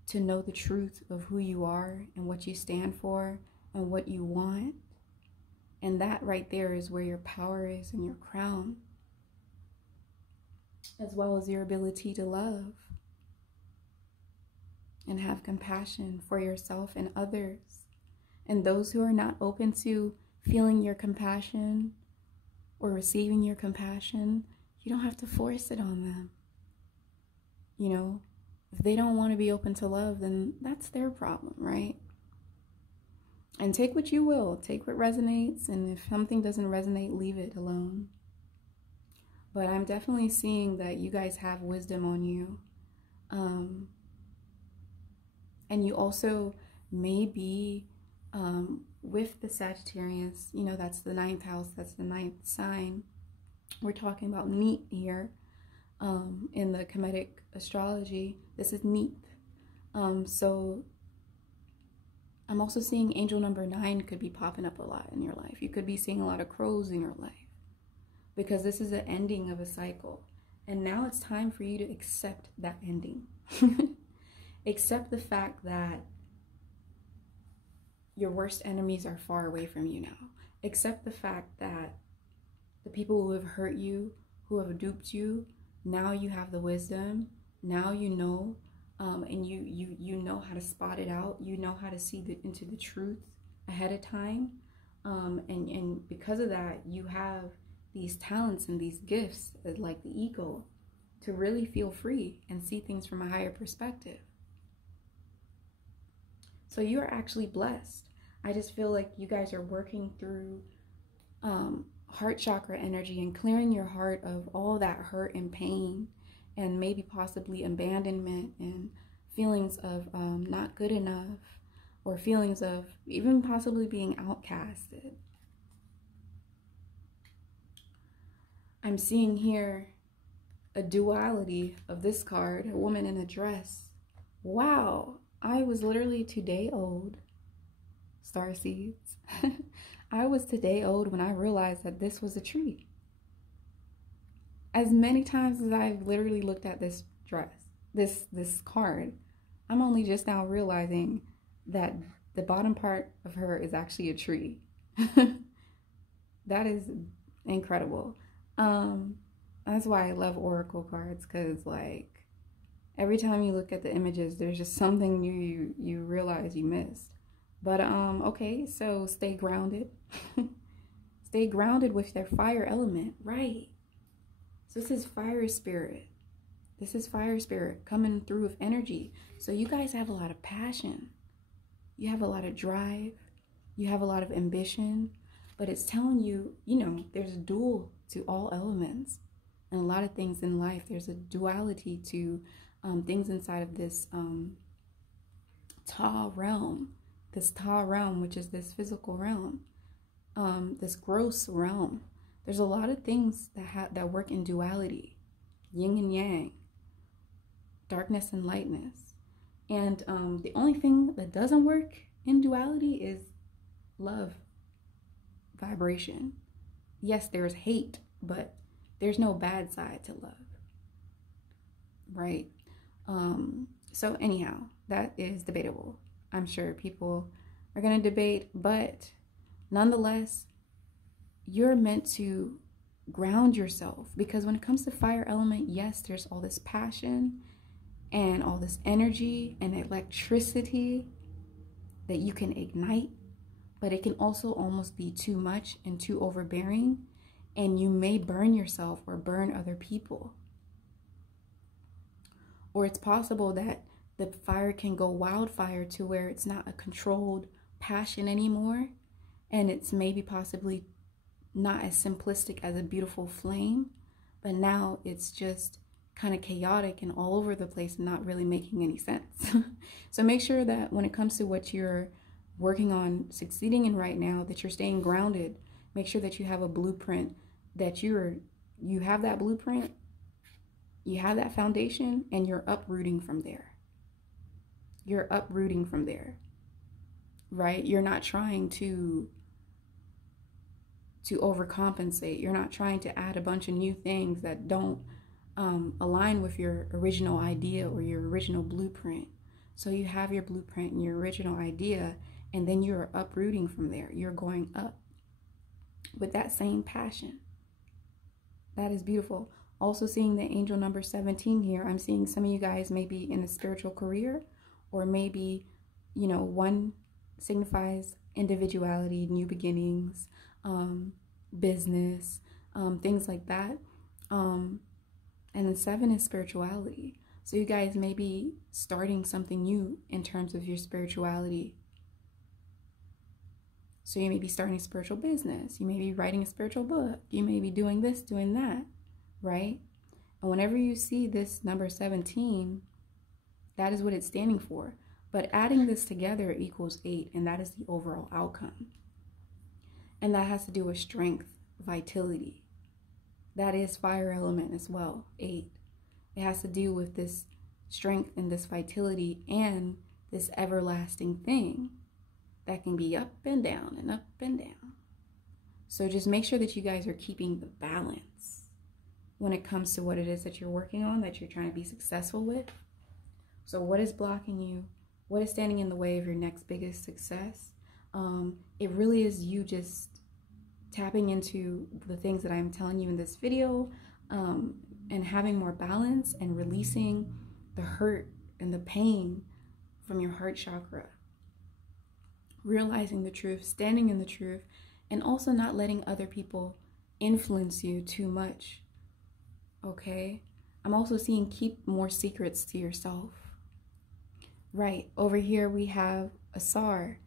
to know the truth of who you are and what you stand for and what you want. And that right there is where your power is and your crown, as well as your ability to love and have compassion for yourself and others. And those who are not open to feeling your compassion or receiving your compassion, you don't have to force it on them. You know, if they don't want to be open to love, then that's their problem, right? And take what you will. Take what resonates. And if something doesn't resonate, leave it alone. But I'm definitely seeing that you guys have wisdom on you. And you also may be with the Sagittarius, you know, that's the 9th house, that's the 9th sign. We're talking about Neat here in the Kemetic astrology. This is Neat. So I'm also seeing angel number 9 could be popping up a lot in your life. You could be seeing a lot of crows in your life because this is the ending of a cycle. And now it's time for you to accept that ending. Accept the fact that your worst enemies are far away from you now. Accept the fact that the people who have hurt you, who have duped you, now you have the wisdom. Now you know, and you know how to spot it out. You know how to see into the truth ahead of time. And because of that, you have these talents and these gifts, like the ego, to really feel free and see things from a higher perspective. So you are actually blessed. I just feel like you guys are working through heart chakra energy and clearing your heart of all that hurt and pain and maybe possibly abandonment and feelings of not good enough, or feelings of even possibly being outcasted. I'm seeing here a duality of this card, a woman in a dress. Wow. I was literally today old, starseeds. I was today old when I realized that this was a tree. As many times as I've literally looked at this dress, this card, I'm only just now realizing that the bottom part of her is actually a tree. That is incredible. That's why I love oracle cards, because like every time you look at the images, there's just something new you realize you missed. But okay, so stay grounded. Stay grounded with their fire element, right? So this is fire spirit. This is fire spirit coming through with energy. So you guys have a lot of passion. You have a lot of drive. You have a lot of ambition. But it's telling you, you know, there's a dual to all elements. And a lot of things in life, there's a duality to things inside of this Ta realm. This Ta realm, which is this physical realm. This gross realm. There's a lot of things that work in duality. Yin and yang. Darkness and lightness. And the only thing that doesn't work in duality is love. Vibration. Yes, there's hate, but there's no bad side to love. Right? So anyhow, that is debatable. I'm sure people are going to debate, but nonetheless, you're meant to ground yourself, because when it comes to fire element, yes, there's all this passion and all this energy and electricity that you can ignite, but it can also almost be too much and too overbearing, and you may burn yourself or burn other people. Or it's possible that the fire can go wildfire to where it's not a controlled passion anymore. And it's maybe possibly not as simplistic as a beautiful flame, but now it's just kind of chaotic and all over the place and not really making any sense. So make sure that when it comes to what you're working on succeeding in right now, that you're staying grounded. Make sure that you have a blueprint, that you have that blueprint, you have that foundation, and you're uprooting from there. You're uprooting from there, right? You're not trying to overcompensate. You're not trying to add a bunch of new things that don't align with your original idea or your original blueprint. So you have your blueprint and your original idea, and then you're uprooting from there. You're going up with that same passion. That is beautiful. Also seeing the angel number 17 here, I'm seeing some of you guys may be in a spiritual career, or maybe, you know, 1 signifies individuality, new beginnings, business, things like that. And then 7 is spirituality. So you guys may be starting something new in terms of your spirituality. So you may be starting a spiritual business. You may be writing a spiritual book. You may be doing this, doing that, right? And whenever you see this number 17, that is what it's standing for. But adding this together equals 8, and that is the overall outcome. And that has to do with strength, vitality. That is fire element as well, 8. It has to do with this strength and this vitality and this everlasting thing that can be up and down and up and down. So just make sure that you guys are keeping the balance when it comes to what it is that you're working on, that you're trying to be successful with. So what is blocking you? What is standing in the way of your next biggest success? It really is you just tapping into the things that I'm telling you in this video, and having more balance and releasing the hurt and the pain from your heart chakra. Realizing the truth, standing in the truth, and also not letting other people influence you too much. Okay? I'm also seeing keep more secrets to yourself. Right, over here we have a Sar,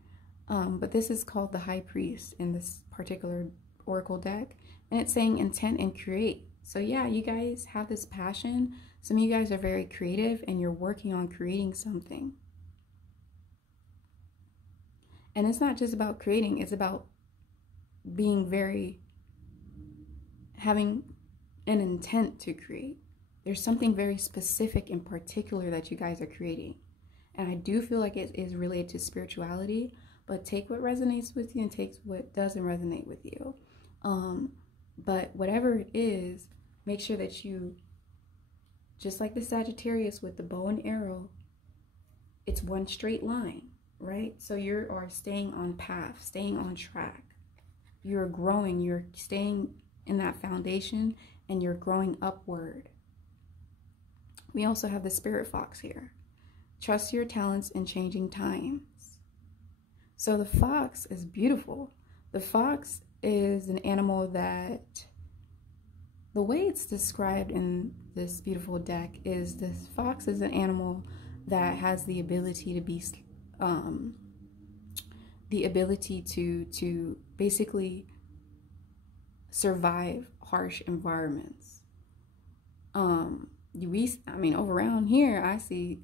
but this is called the High Priest in this particular oracle deck, and it's saying intent and create. So yeah, you guys have this passion. Some of you guys are very creative and you're working on creating something. And it's not just about creating, it's about being having an intent to create. There's something very specific and particular that you guys are creating. And I do feel like it is related to spirituality, but take what resonates with you and take what doesn't resonate with you. But whatever it is, make sure that you, just like the Sagittarius with the bow and arrow, it's one straight line, right? So you are staying on path, staying on track. You're growing, you're staying in that foundation, and you're growing upward. We also have the Spirit Fox here. Trust your talents in changing times. So the fox is beautiful. The fox is an animal that, the way it's described in this beautiful deck is this fox is an animal that has the ability to be, to basically survive harsh environments. Over around here, I see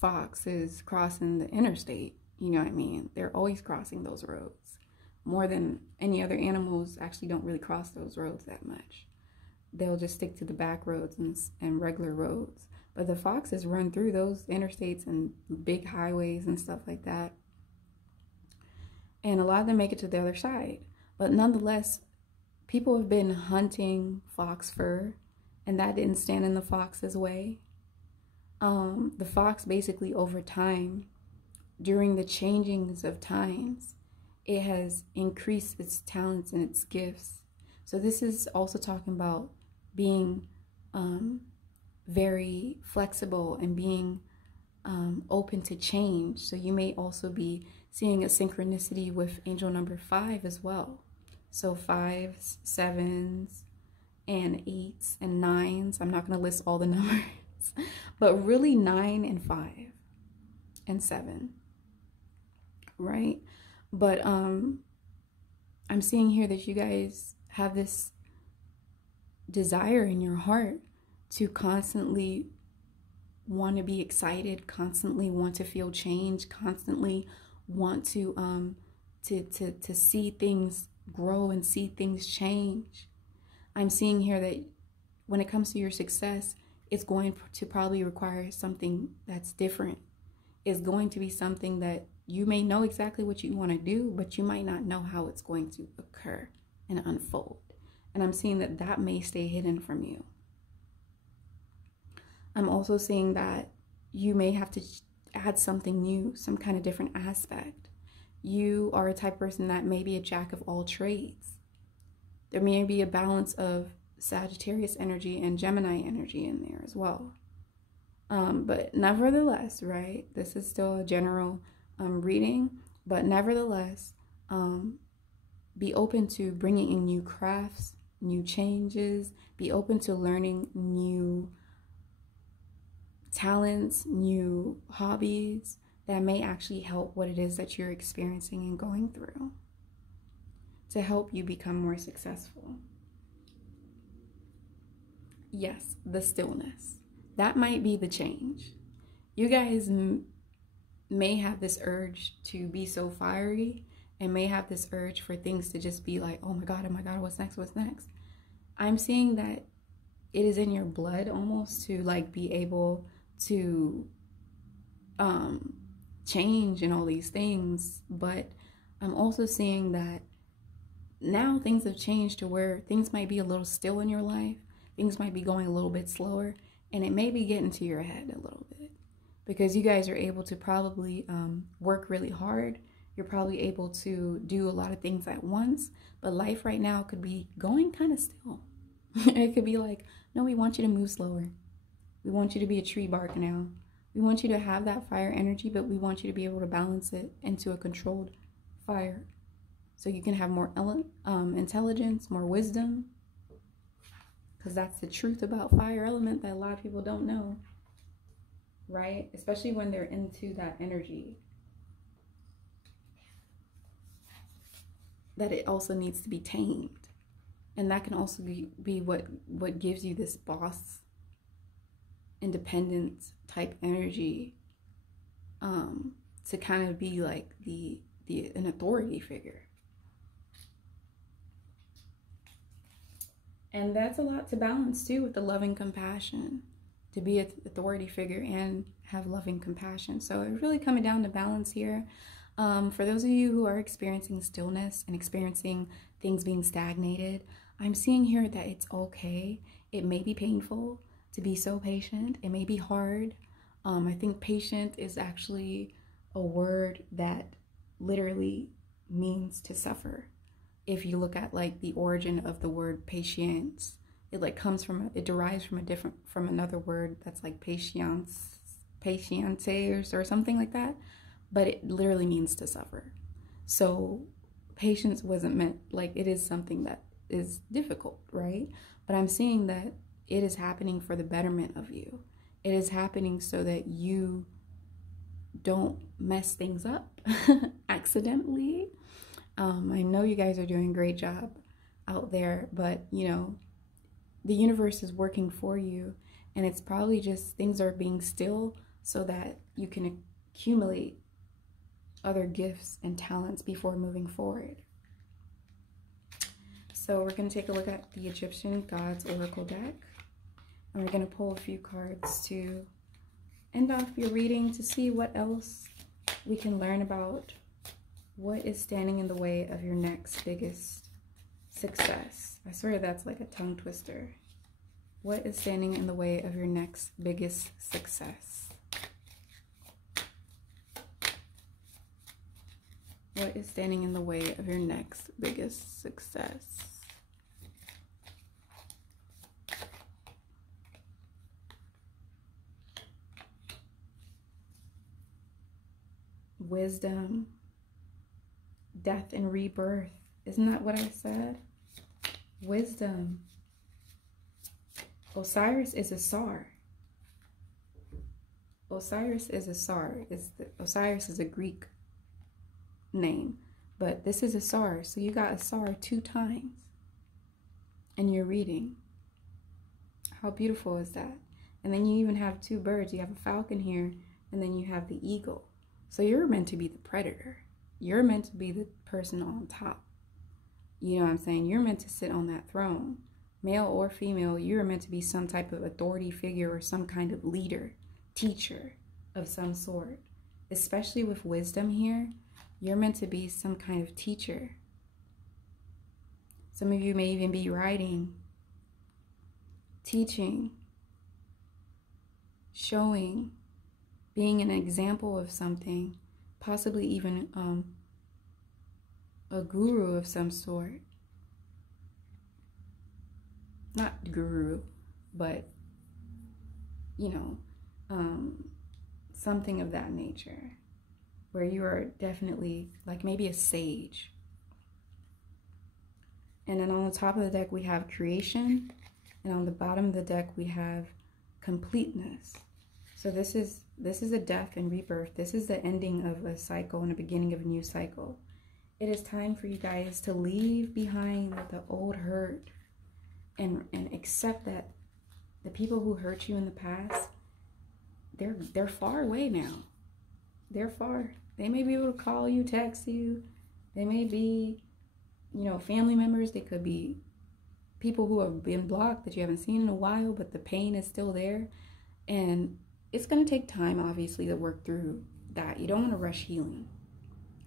foxes crossing the interstate. You know what I mean? They're always crossing those roads. More than any other animals actually don't really cross those roads that much. They'll just stick to the back roads and regular roads. But the foxes run through those interstates and big highways and stuff like that. And a lot of them make it to the other side. But nonetheless, people have been hunting fox fur, and that didn't stand in the fox's way. The fox basically over time, during the changings of times, it has increased its talents and its gifts. So this is also talking about being very flexible and being open to change. So you may also be seeing a synchronicity with angel number 5 as well. So 5s, 7s, and 8s and 9s. I'm not going to list all the numbers, but really 9 and 5. and 7, right? But I'm seeing here that you guys have this desire in your heart to constantly want to be excited, constantly want to feel change, constantly want to see things grow and see things change. I'm seeing here that when it comes to your success, it's going to probably require something that's different. It's going to be something that you may know exactly what you want to do, but you might not know how it's going to occur and unfold. And I'm seeing that that may stay hidden from you. I'm also seeing that you may have to add something new, some kind of different aspect. You are a type of person that may be a jack of all trades. There may be a balance of Sagittarius energy and Gemini energy in there as well. But nevertheless, right, this is still a general reading, but nevertheless, be open to bringing in new crafts, new changes, be open to learning new talents, new hobbies that may actually help what it is that you're experiencing and going through to help you become more successful. Yes, the stillness. That might be the change. You guys may have this urge to be so fiery and may have this urge for things to just be like, oh my God, what's next, what's next? I'm seeing that it is in your blood almost to like be able to change and all these things. But I'm also seeing that now things have changed to where things might be a little still in your life. Things might be going a little bit slower, and it may be getting to your head a little bit because you guys are able to probably work really hard. You're probably able to do a lot of things at once, but life right now could be going kind of still. It could be like, no, we want you to move slower. We want you to be a tree bark now. We want you to have that fire energy, but we want you to be able to balance it into a controlled fire so you can have more intelligence, more wisdom, because that's the truth about fire element that a lot of people don't know, right? Especially when they're into that energy. That it also needs to be tamed. And that can also be what gives you this boss, independent type energy, to kind of be like an authority figure. And that's a lot to balance too with the loving compassion, to be an authority figure and have loving compassion. So it's really coming down to balance here. For those of you who are experiencing stillness and experiencing things being stagnated, I'm seeing here that it's okay. It may be painful to be so patient. It may be hard. I think patient is actually a word that literally means to suffer. If you look at like the origin of the word patience, it like comes from, it derives from another word that's like patience or something like that. But it literally means to suffer. So patience wasn't meant, like it is something that is difficult, right? But I'm seeing that it is happening for the betterment of you. It is happening so that you don't mess things up accidentally. I know you guys are doing a great job out there, but you know, the universe is working for you, and it's probably just things are being still so that you can accumulate other gifts and talents before moving forward. So we're going to take a look at the Egyptian Gods Oracle deck, and we're going to pull a few cards to end off your reading to see what else we can learn about what is standing in the way of your next biggest success. I swear that's like a tongue twister. What is standing in the way of your next biggest success? What is standing in the way of your next biggest success? Wisdom, death and rebirth. Isn't that what I said? Wisdom. Osiris is a Sar. Osiris is Asar. Osiris is a Greek name, but this is Asar. So you got Asar 2 times in your reading. How beautiful is that? And then you even have 2 birds. You have a falcon here, and then you have the eagle. So you're meant to be the predator. You're meant to be the person on top. You know what I'm saying? You're meant to sit on that throne. Male or female, you're meant to be some type of authority figure or some kind of leader, teacher of some sort. Especially with wisdom here, you're meant to be some kind of teacher. Some of you may even be writing, teaching, showing, being an example of something, possibly even a guru of some sort. Not guru, but, you know, something of that nature, where you are definitely like maybe a sage. And then on the top of the deck, we have creation. And on the bottom of the deck, we have completeness. So this is a death and rebirth. This is the ending of a cycle and the beginning of a new cycle. It is time for you guys to leave behind the old hurt and accept that the people who hurt you in the past, they're far away now. They're far. They may be able to call you, text you. They may be, you know, family members. They could be people who have been blocked that you haven't seen in a while, but the pain is still there. And it's going to take time, obviously, to work through that. You don't want to rush healing,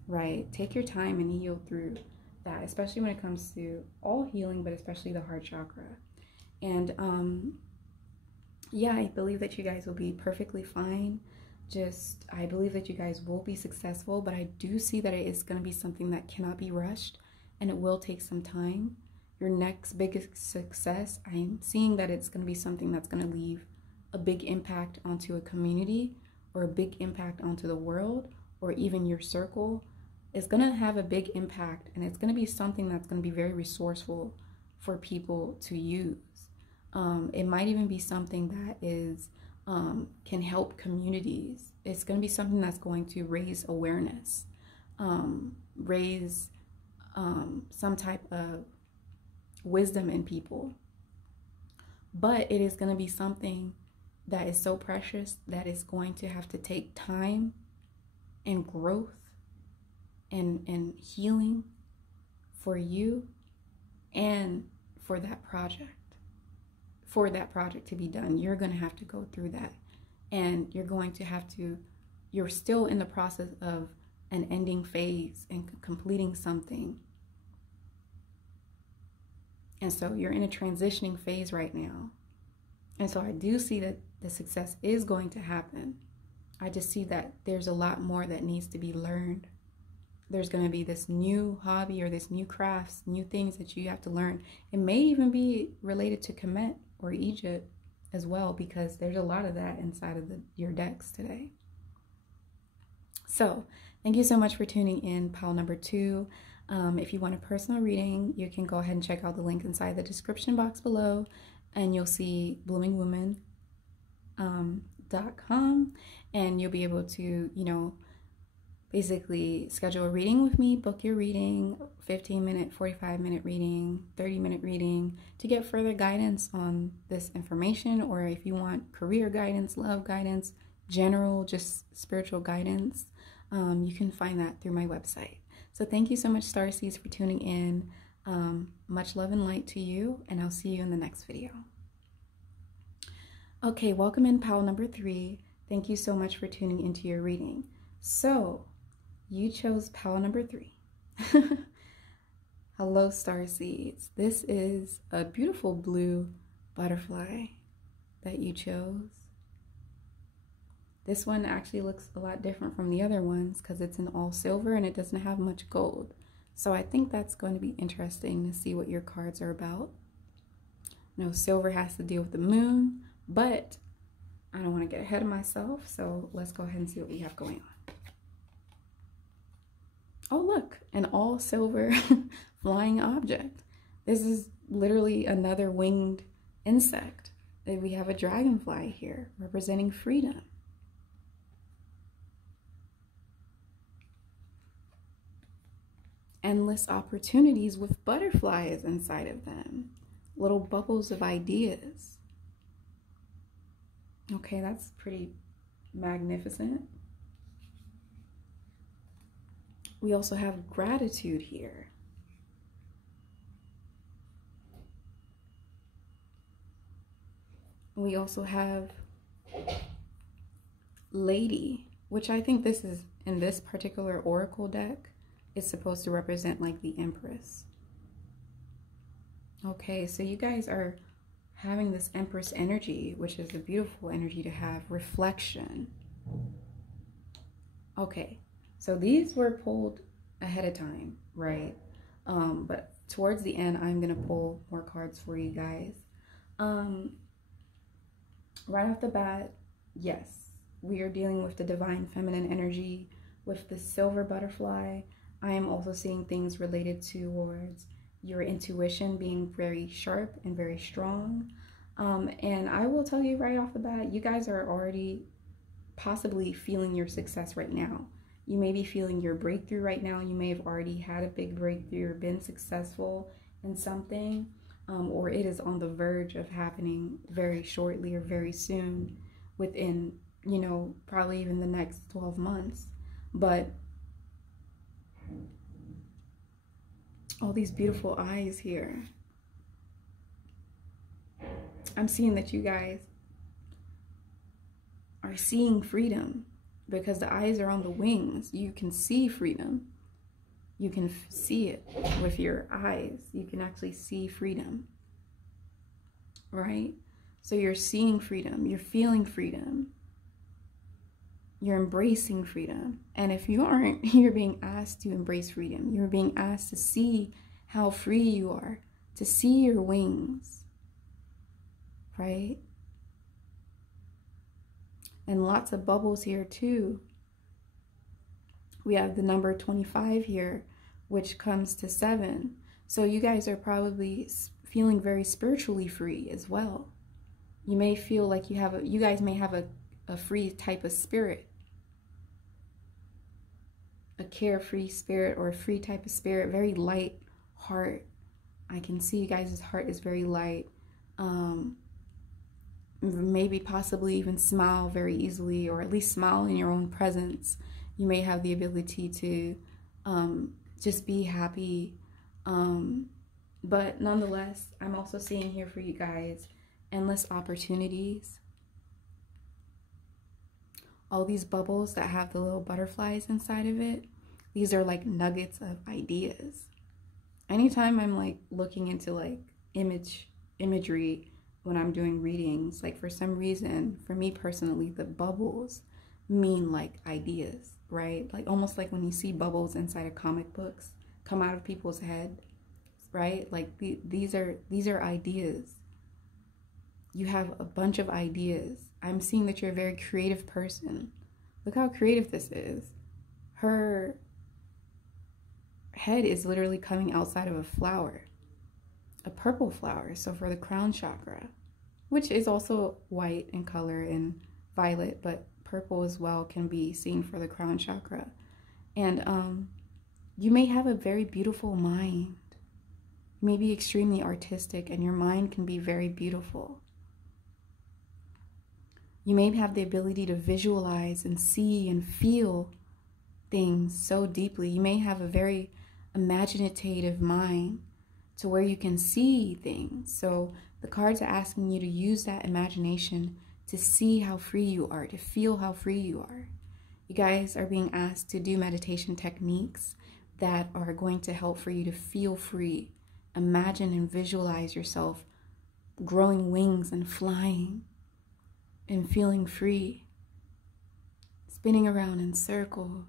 right? Take your time and heal through that, especially when it comes to all healing, but especially the heart chakra. And yeah, I believe that you guys will be perfectly fine. I believe that you guys will be successful, but I do see that it is going to be something that cannot be rushed, and it will take some time. Your next biggest success, I'm seeing that it's going to be something that's going to leave a big impact onto a community, or a big impact onto the world, or even your circle. It's going to have a big impact, and it's going to be something that's going to be very resourceful for people to use. It might even be something that is can help communities. It's going to be something that's going to raise awareness, raise some type of wisdom in people. But it is going to be something that is so precious that it's going to have to take time and growth and healing for you and for that project. For that project to be done, you're going to have to go through that. And you're still in the process of an ending phase and completing something. And so you're in a transitioning phase right now. And so I do see that the success is going to happen. I just see that there's a lot more that needs to be learned. There's going to be this new hobby or this new crafts, new things that you have to learn. It may even be related to Kemet or Egypt as well, because there's a lot of that inside of your decks today. So thank you so much for tuning in, pile number 2. If you want a personal reading, you can go ahead and check out the link inside the description box below, and you'll see bloomingwoman.com, and you'll be able to, you know, basically schedule a reading with me, book your reading, 15-minute, 45-minute reading, 30-minute reading, to get further guidance on this information, or if you want career guidance, love guidance, general, just spiritual guidance, you can find that through my website. So thank you so much, Starseeds, for tuning in. Much love and light to you, and I'll see you in the next video. Okay, welcome in pile number 3. Thank you so much for tuning into your reading. So, you chose pile number 3. Hello, Starseeds. This is a beautiful blue butterfly that you chose. This one actually looks a lot different from the other ones because it's in all silver and it doesn't have much gold. So I think that's going to be interesting to see what your cards are about. No, silver has to deal with the moon, but I don't want to get ahead of myself, so let's go ahead and see what we have going on. Oh, look, an all silver flying object. This is literally another winged insect. We have a dragonfly here representing freedom. endless opportunities with butterflies inside of them, little bubbles of ideas. Okay, that's pretty magnificent. We also have gratitude here. We also have Lady, which I think this is, in this particular oracle deck, is supposed to represent like the Empress. Okay, so you guys are having this Empress energy, which is a beautiful energy to have. Reflection. Okay, so these were pulled ahead of time, right? But towards the end, I'm gonna pull more cards for you guys. Right off the bat, yes, we are dealing with the divine feminine energy with the silver butterfly. I am also seeing things related towards your intuition being very sharp and very strong. And I will tell you right off the bat, you guys are already possibly feeling your success right now. You may be feeling your breakthrough right now. You may have already had a big breakthrough or been successful in something, or it is on the verge of happening very shortly or very soon within, you know, probably even the next 12 months. But all these beautiful eyes here. I'm seeing that you guys are seeing freedom because the eyes are on the wings. You can see freedom. You can see it with your eyes. You can actually see freedom, right? So you're seeing freedom. You're feeling freedom. You're embracing freedom. And if you aren't, you're being asked to embrace freedom. You're being asked to see how free you are, to see your wings, right? And lots of bubbles here too. We have the number 25 here, which comes to 7. So you guys are probably feeling very spiritually free as well. You may feel like you guys may have a free type of spirit, a carefree spirit or a free type of spirit, very light heart. I can see you guys' heart is very light. Maybe possibly even smile very easily, or at least smile in your own presence. You may have the ability to just be happy. But nonetheless, I'm also seeing here for you guys endless opportunities. All these bubbles that have the little butterflies inside of it, these are like nuggets of ideas. Anytime I'm like looking into like imagery when I'm doing readings, like for some reason, for me personally, the bubbles mean like ideas, right? Like almost like when you see bubbles inside of comic books come out of people's head, right? Like these are ideas. You have a bunch of ideas. I'm seeing that you're a very creative person. Look how creative this is. Her head is literally coming outside of a flower, a purple flower. So for the crown chakra, which is also white in color and violet, but purple as well can be seen for the crown chakra. And you may have a very beautiful mind. You may be extremely artistic and your mind can be very beautiful. You may have the ability to visualize and see and feel things so deeply. You may have a very imaginative mind to where you can see things. So the cards are asking you to use that imagination to see how free you are, to feel how free you are. You guys are being asked to do meditation techniques that are going to help for you to feel free. Imagine and visualize yourself growing wings and flying and feeling free, spinning around in circles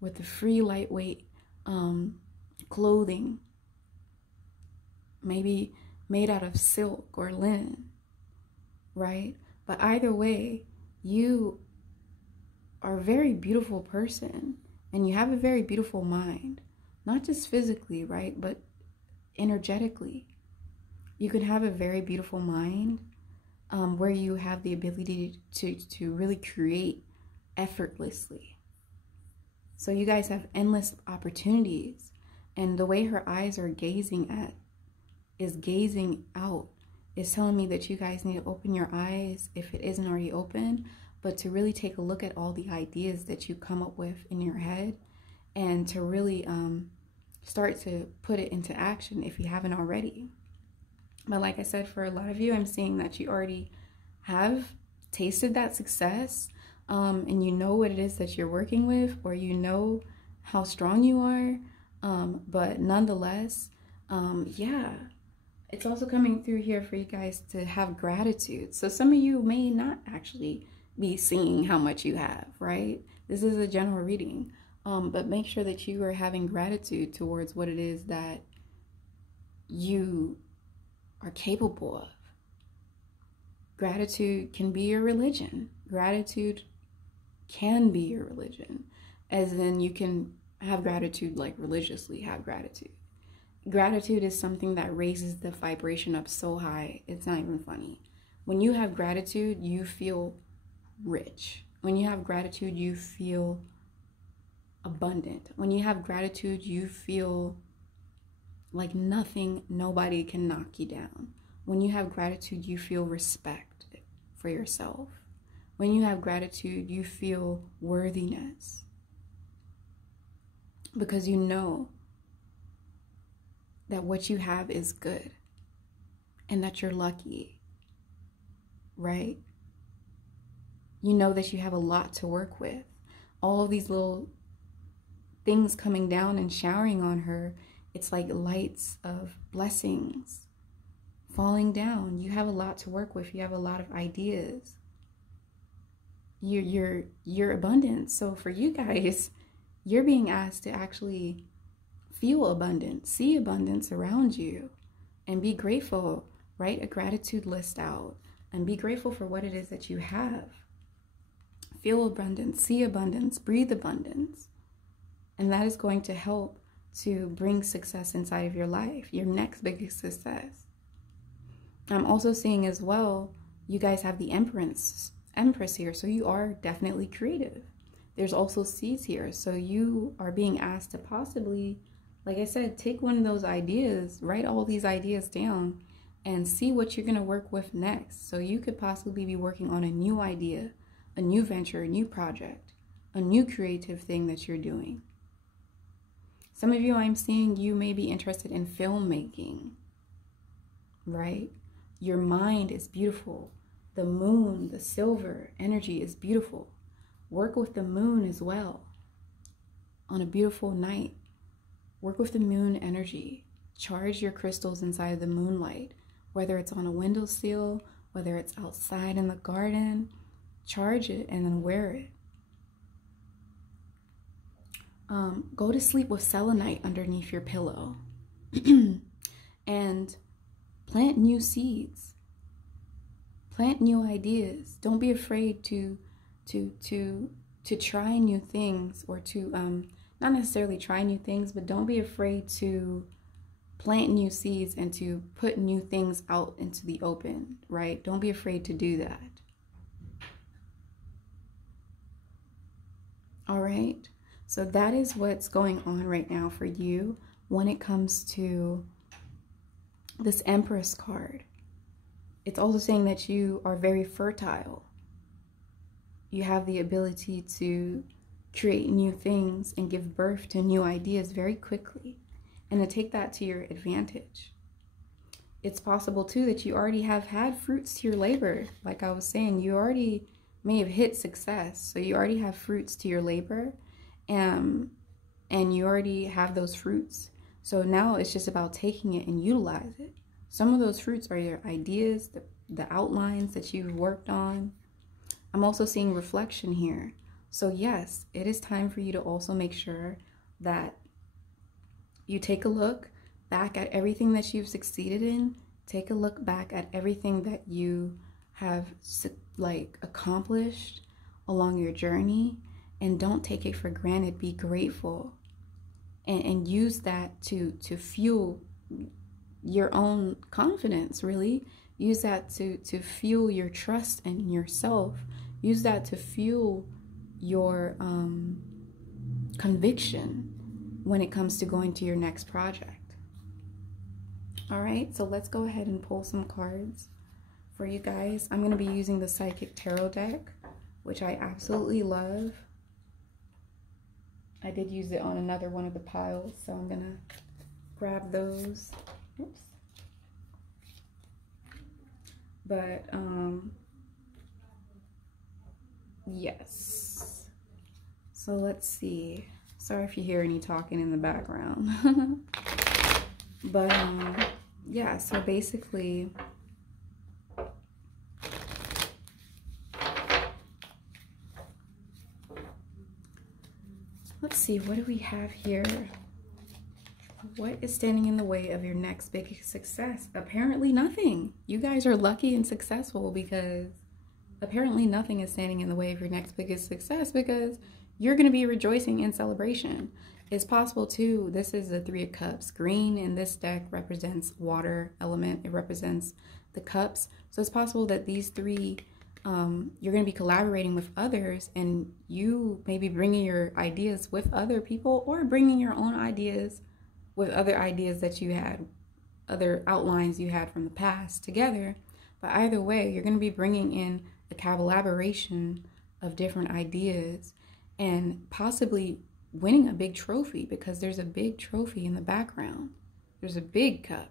with the free lightweight clothing, maybe made out of silk or linen, right? But either way, you are a very beautiful person and you have a very beautiful mind, not just physically, right? But energetically. You can have a very beautiful mind where you have the ability to really create effortlessly. So you guys have endless opportunities. And the way her eyes are gazing out is telling me that you guys need to open your eyes if it isn't already open, but to really take a look at all the ideas that you come up with in your head, and to really start to put it into action if you haven't already. But like I said, for a lot of you, I'm seeing that you already have tasted that success, and you know what it is that you're working with, or you know how strong you are, but nonetheless, yeah, it's also coming through here for you guys to have gratitude. So some of you may not actually be seeing how much you have, right? This is a general reading, but make sure that you are having gratitude towards what it is that you are capable of. Gratitude can be your religion. Gratitude can be your religion, as in you can have gratitude, like religiously have gratitude. Gratitude is something that raises the vibration up so high, it's not even funny. When you have gratitude, you feel rich. When you have gratitude, you feel abundant. When you have gratitude, you feel like nobody can knock you down. When you have gratitude, you feel respect for yourself. When you have gratitude, you feel worthiness, because you know that what you have is good and that you're lucky, right? You know that you have a lot to work with. All of these little things coming down and showering on her, it's like lights of blessings falling down. You have a lot to work with. You have a lot of ideas. You're abundant. So for you guys, you're being asked to actually feel abundant, see abundance around you, and be grateful. Write a gratitude list out and be grateful for what it is that you have. Feel abundance, see abundance, breathe abundance. And that is going to help to bring success inside of your life, your next biggest success. I'm also seeing as well, you guys have the Empress here, so you are definitely creative. There's also seeds here, so you are being asked to possibly, like I said, take one of those ideas, write all these ideas down, and see what you're going to work with next. So you could possibly be working on a new idea, a new venture, a new project, a new creative thing that you're doing. Some of you, I'm seeing you may be interested in filmmaking, right? Your mind is beautiful. The moon, the silver energy is beautiful. Work with the moon as well. On a beautiful night, work with the moon energy. Charge your crystals inside the moonlight, whether it's on a windowsill, whether it's outside in the garden. Charge it and then wear it. Go to sleep with selenite underneath your pillow and plant new seeds. Plant new ideas. Don't be afraid to try new things, or to not necessarily try new things, but don't be afraid to plant new seeds and to put new things out into the open, right? Don't be afraid to do that. All right. So that is what's going on right now for you when it comes to this Empress card. It's also saying that you are very fertile. You have the ability to create new things and give birth to new ideas very quickly, and to take that to your advantage. It's possible too that you already have had fruits to your labor. Like I was saying, you already may have hit success. So you already have fruits to your labor, and you already have those fruits. So now it's just about taking it and utilize it. Some of those fruits are your ideas, the outlines that you've worked on. I'm also seeing reflection here. So yes, it is time for you to also make sure that you take a look back at everything that you've succeeded in. Take a look back at everything that you have accomplished along your journey, and don't take it for granted. Be grateful and use that to fuel your own confidence, really. Use that to fuel your trust in yourself. Use that to fuel your conviction when it comes to going to your next project. All right, so let's go ahead and pull some cards for you guys. I'm going to be using the Psychic Tarot deck, which I absolutely love. I did use it on another one of the piles, so I'm going to grab those. Oops. But, yes. So let's see. Sorry if you hear any talking in the background. But, yeah, so basically, let's see, what do we have here? What is standing in the way of your next big success? Apparently nothing. You guys are lucky and successful because apparently nothing is standing in the way of your next biggest success, because you're going to be rejoicing in celebration. It's possible too. This is the Three of Cups. Green in this deck represents water element. It represents the cups. So it's possible that these three, you're going to be collaborating with others, and you may be bringing your ideas with other people, or bringing your own ideas with other ideas that you had, other outlines you had from the past together. But either way, you're going to be bringing in a collaboration of different ideas and possibly winning a big trophy, because there's a big trophy in the background. There's a big cup,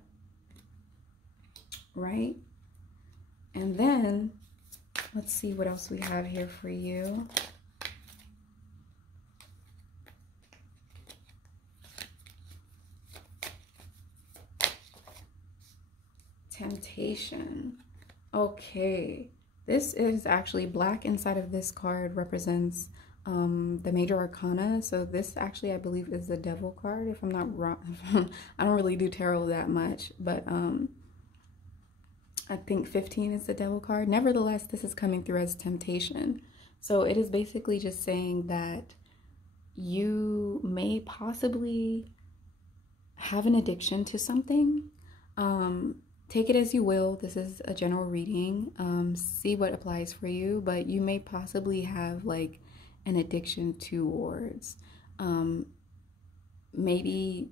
right? And then let's see what else we have here for you. Temptation. Okay, this is actually black inside of this card represents the major arcana. So this actually, I believe, is the devil card, if I'm not wrong. I don't really do tarot that much, but I think 15 is the devil card. Nevertheless, this is coming through as temptation. So it is basically just saying that you may possibly have an addiction to something. Take it as you will. This is a general reading. See what applies for you, but you may possibly have like an addiction towards maybe,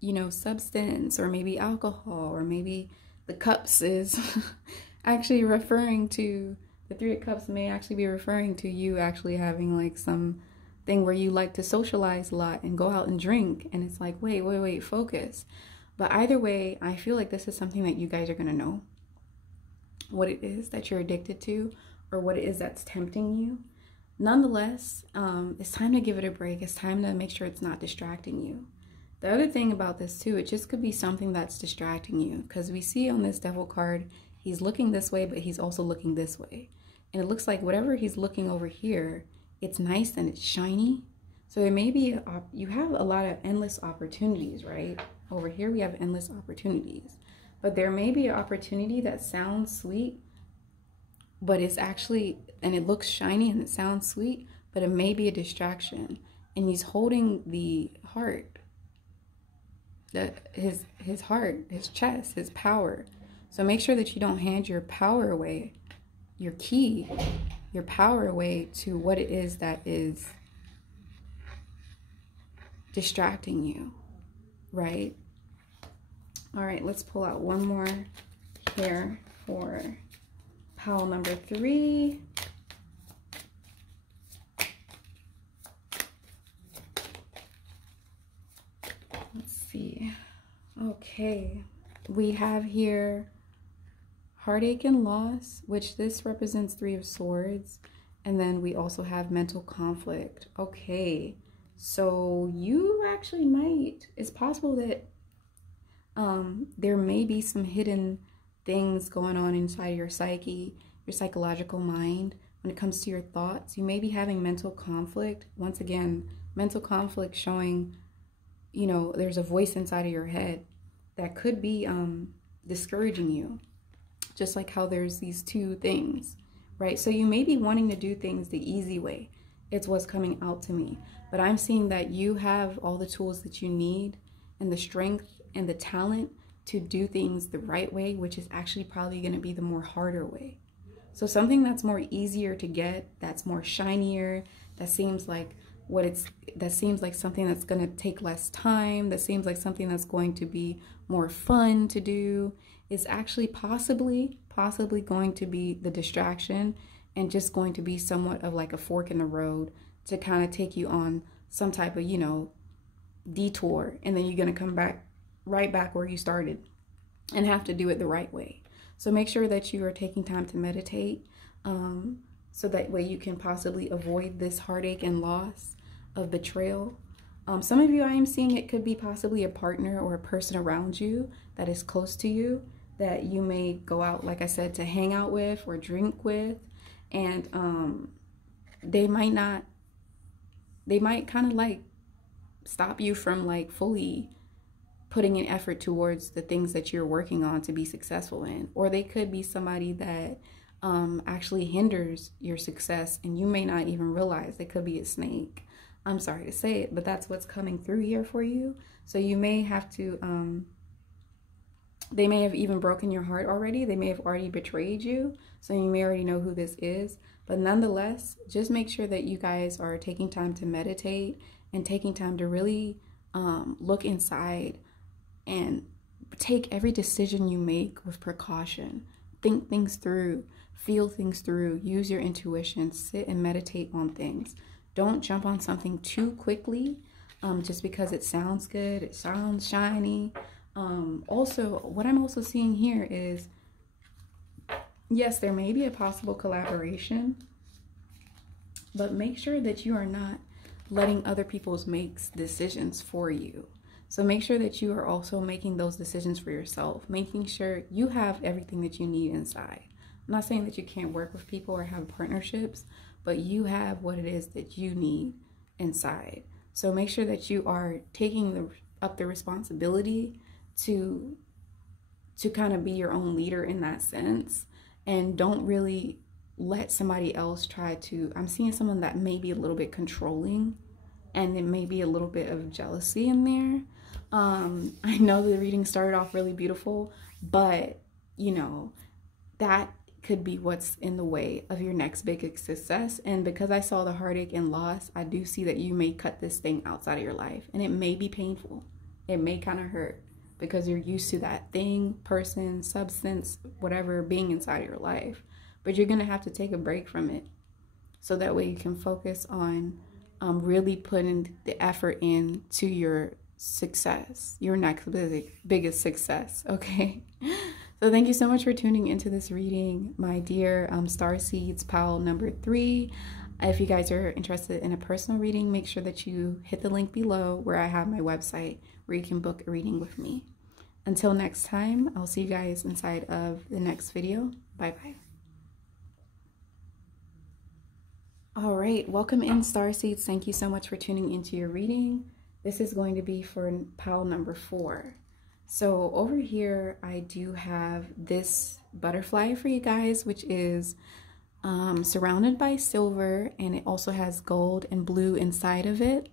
you know, substance, or maybe alcohol, or maybe the cups is actually referring to, the Three of Cups may actually be referring to you actually having like some thing where you like to socialize a lot and go out and drink, and it's like, wait, focus. But either way, I feel like this is something that you guys are going to know what it is that you're addicted to, or what it is that's tempting you. Nonetheless, it's time to give it a break. It's time to make sure it's not distracting you. The other thing about this too, it just could be something that's distracting you, because we see on this devil card, he's looking this way, but he's also looking this way. And it looks like whatever he's looking over here, it's nice and it's shiny. So there may be, you have a lot of endless opportunities, right? Over here we have endless opportunities. But there may be an opportunity that sounds sweet, but it's actually, and it looks shiny and it sounds sweet, but it may be a distraction. And he's holding the heart, his heart, his chest, his power. So make sure that you don't hand your power away, your key, your power away to what it is that is distracting you, right? All right, let's pull out one more here for pile number 3. Let's see. Okay, we have here heartache and loss, which this represents 3 of Swords. And then we also have mental conflict. Okay, so you actually might, it's possible that there may be some hidden things going on inside your psyche, your psychological mind. When it comes to your thoughts, you may be having mental conflict. Once again, mental conflict showing, you know, there's a voice inside of your head that could be discouraging you. Just like how there's these 2 things, right? So you may be wanting to do things the easy way. It's what's coming out to me. But I'm seeing that you have all the tools that you need, and the strength and the talent to do things the right way, which is actually probably going to be the more harder way. So something that's more easier to get, that's more shinier, that seems like that seems like something that's going to take less time, that seems like something that's going to be more fun to do, is actually possibly going to be the distraction, and just going to be somewhat of like a fork in the road to kind of take you on some type of, you know, detour, and then you're going to come back right back where you started and have to do it the right way. So make sure that you are taking time to meditate, so that way you can possibly avoid this heartache and loss of betrayal. Some of you, I am seeing it could be possibly a partner or a person around you that is close to you that you may go out, like I said, to hang out with or drink with, and they might kind of like stop you from like fully putting an effort towards the things that you're working on to be successful in. Or they could be somebody that actually hinders your success, and you may not even realize. They could be a snake. I'm sorry to say it, but that's what's coming through here for you. So you may have to, they may have even broken your heart already. They may have already betrayed you. So you may already know who this is. But nonetheless, just make sure that you guys are taking time to meditate and taking time to really look inside and take every decision you make with precaution. Think things through, feel things through, use your intuition, sit and meditate on things. Don't jump on something too quickly just because it sounds good, it sounds shiny. Also, what I'm also seeing here is, yes, there may be a possible collaboration, but make sure that you are not letting other people's make decisions for you. So make sure that you are also making those decisions for yourself, making sure you have everything that you need inside. I'm not saying that you can't work with people or have partnerships, but you have what it is that you need inside. So make sure that you are taking up the responsibility to kind of be your own leader in that sense, and don't really let somebody else try to. I'm seeing someone that may be a little bit controlling, and there may be a little bit of jealousy in there. I know the reading started off really beautiful, but you know, that could be what's in the way of your next big success. And because I saw the heartache and loss, I do see that you may cut this thing outside of your life, and it may be painful. It may kind of hurt because you're used to that thing, person, substance, whatever being inside of your life. But you're going to have to take a break from it, so that way you can focus on really putting the effort in to your success, your next biggest success, okay? So thank you so much for tuning into this reading, my dear Starseeds pile number 3. If you guys are interested in a personal reading, make sure that you hit the link below where I have my website where you can book a reading with me. Until next time, I'll see you guys inside of the next video. Bye-bye. All right, welcome in, Starseeds. Thank you so much for tuning into your reading. This is going to be for pile number 4. So over here, I do have this butterfly for you guys, which is surrounded by silver, and it also has gold and blue inside of it.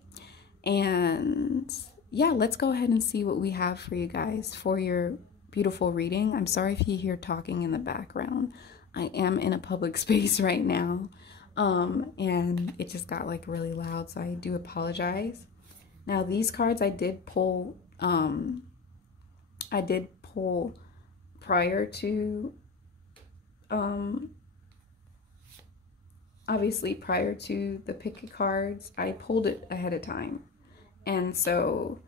And yeah, let's go ahead and see what we have for you guys for your beautiful reading. I'm sorry if you hear talking in the background. I am in a public space right now, and it just got like really loud, so I do apologize. Now these cards I did pull prior to obviously prior to the pick cards. I pulled it ahead of time, and so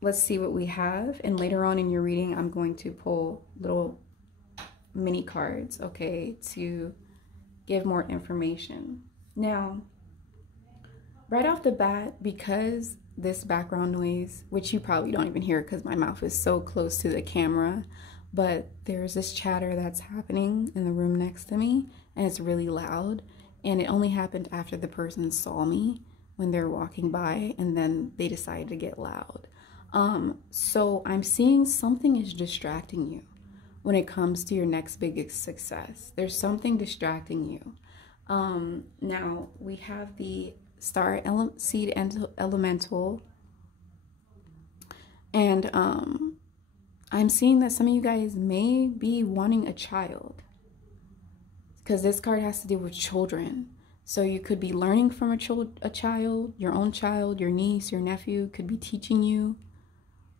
let's see what we have. And later on in your reading, I'm going to pull little mini cards, okay, to give more information. Now, right off the bat, because this background noise, which you probably don't even hear because my mouth is so close to the camera, but there's this chatter that's happening in the room next to me, and it's really loud, and it only happened after the person saw me when they're walking by, and then they decided to get loud. So I'm seeing something is distracting you when it comes to your next biggest success. There's something distracting you. Now we have the Star Seed Elemental, and I'm seeing that some of you guys may be wanting a child, because this card has to do with children. So you could be learning from a child, your own child, your niece, your nephew could be teaching you.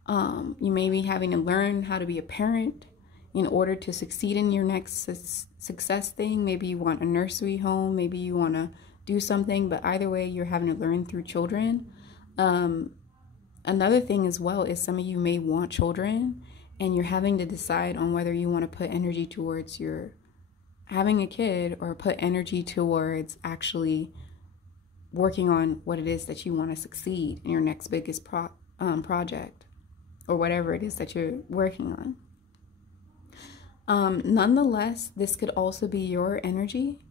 You may be having to learn how to be a parent in order to succeed in your next success thing. Maybe you want a nursery home, maybe you want to do something, but either way, you're having to learn through children. Another thing as well is some of you may want children, and you're having to decide on whether you want to put energy towards your having a kid or put energy towards actually working on what it is that you want to succeed in your next biggest project or whatever it is that you're working on. Nonetheless, this could also be your energy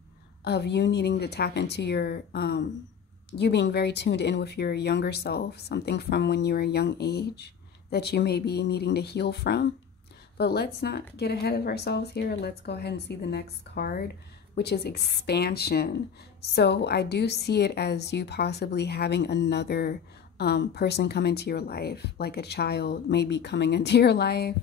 of you needing to tap into your, you being very tuned in with your younger self, something from when you were a young age that you may be needing to heal from. But let's not get ahead of ourselves here. Let's go ahead and see the next card, which is expansion. So I do see it as you possibly having another person come into your life, like a child maybe coming into your life.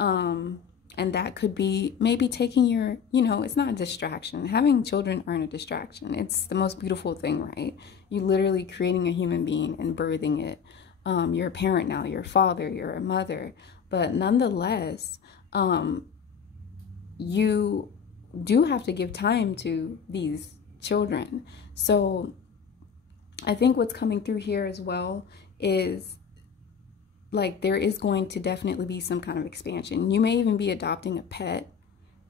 And that could be maybe taking your, it's not a distraction. Having children aren't a distraction. It's the most beautiful thing, right? You literally creating a human being and birthing it. You're a parent now, you're a father, you're a mother. But nonetheless, you do have to give time to these children. So I think what's coming through here as well is like there is going to definitely be some kind of expansion. You may even be adopting a pet.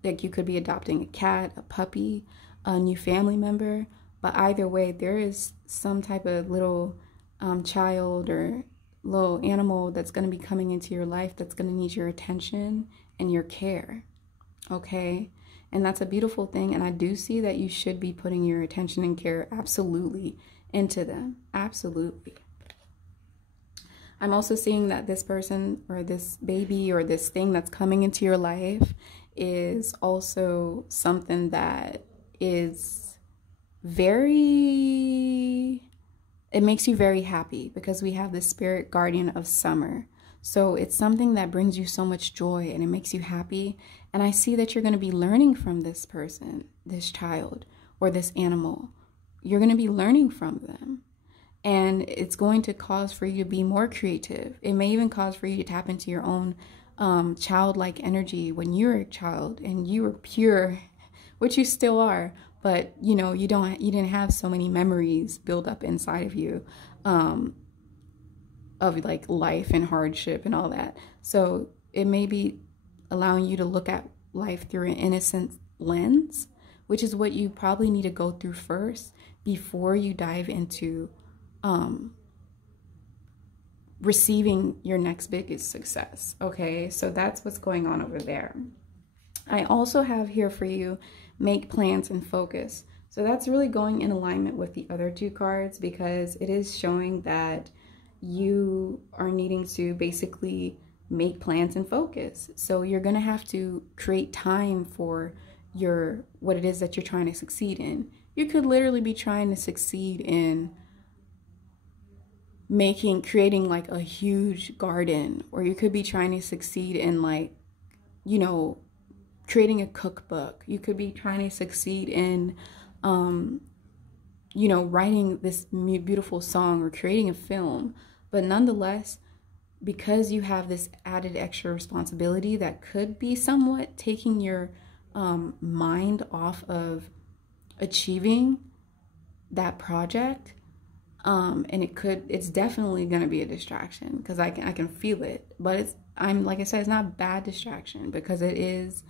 Like you could be adopting a cat, a puppy, a new family member. But either way, there is some type of little child or little animal that's going to be coming into your life that's going to need your attention and your care. Okay? And that's a beautiful thing. And I do see that you should be putting your attention and care absolutely into them. Absolutely. I'm also seeing that this person or this baby or this thing that's coming into your life is also something that is very, it makes you very happy because we have the spirit guardian of summer. So it's something that brings you so much joy and it makes you happy. And I see that you're going to be learning from this person, this child, or this animal. You're going to be learning from them. And it's going to cause for you to be more creative. It may even cause for you to tap into your own childlike energy when you were a child and you were pure, which you still are. But, you didn't have so many memories build up inside of you of like life and hardship and all that. So it may be allowing you to look at life through an innocent lens, which is what you probably need to go through first before you dive into receiving your next biggest success. Okay, so that's what's going on over there. I also have here for you, make plans and focus. So that's really going in alignment with the other two cards because it is showing that you are needing to basically make plans and focus. So you're going to have to create time for what it is that you're trying to succeed in. You could literally be trying to succeed in creating like a huge garden, or you could be trying to succeed in like, creating a cookbook. You could be trying to succeed in, writing this beautiful song or creating a film. But nonetheless, because you have this added extra responsibility that could be somewhat taking your mind off of achieving that project, and it's definitely going to be a distraction because I can feel it. But like I said, it's not a bad distraction because it is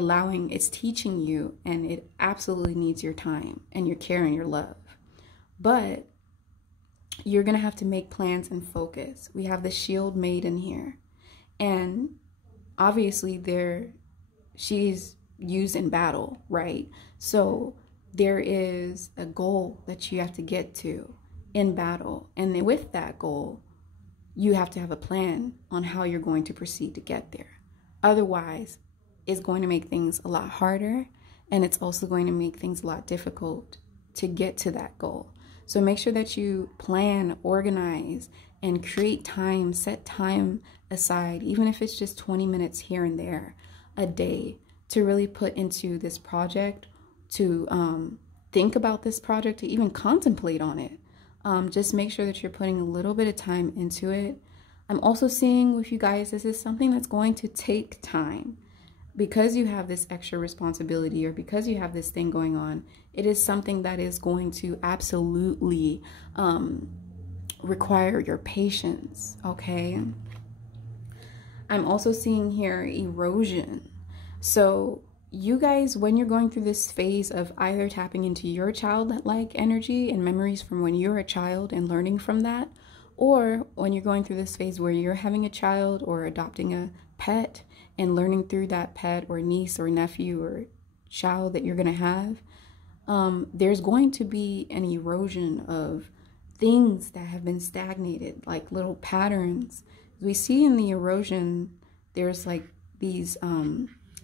it's teaching you, and it absolutely needs your time and your care and your love. But you're going to have to make plans and focus. We have the shield maiden here, and obviously she's used in battle, right? So there is a goal that you have to get to in battle, and with that goal you have to have a plan on how you're going to proceed to get there. Otherwise, it's going to make things a lot harder, and it's also going to make things a lot difficult to get to that goal. So make sure that you plan, organize, and create time, set time aside, even if it's just 20 minutes here and there a day, to really put into this project, to think about this project, to even contemplate on it. Just make sure that you're putting a little bit of time into it. I'm also seeing with you guys, this is something that's going to take time. Because you have this extra responsibility, or because you have this thing going on, it is something that is going to absolutely require your patience, okay? I'm also seeing here erosion. So you guys, when you're going through this phase of either tapping into your childlike energy and memories from when you were a child and learning from that, or when you're going through this phase where you're having a child or adopting a pet and learning through that pet or niece or nephew or child that you're going to have, there's going to be an erosion of things that have been stagnated, like little patterns. We see in the erosion, there's like these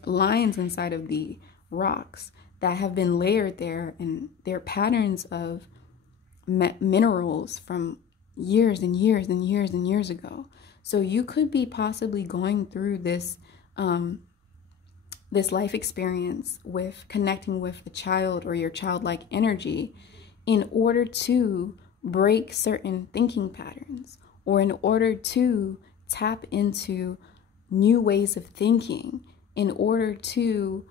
lines inside of the rocks that have been layered there, and they're patterns of minerals from years and years and years and years ago. So you could be possibly going through this this life experience with connecting with a child or your childlike energy in order to break certain thinking patterns, or in order to tap into new ways of thinking, in order to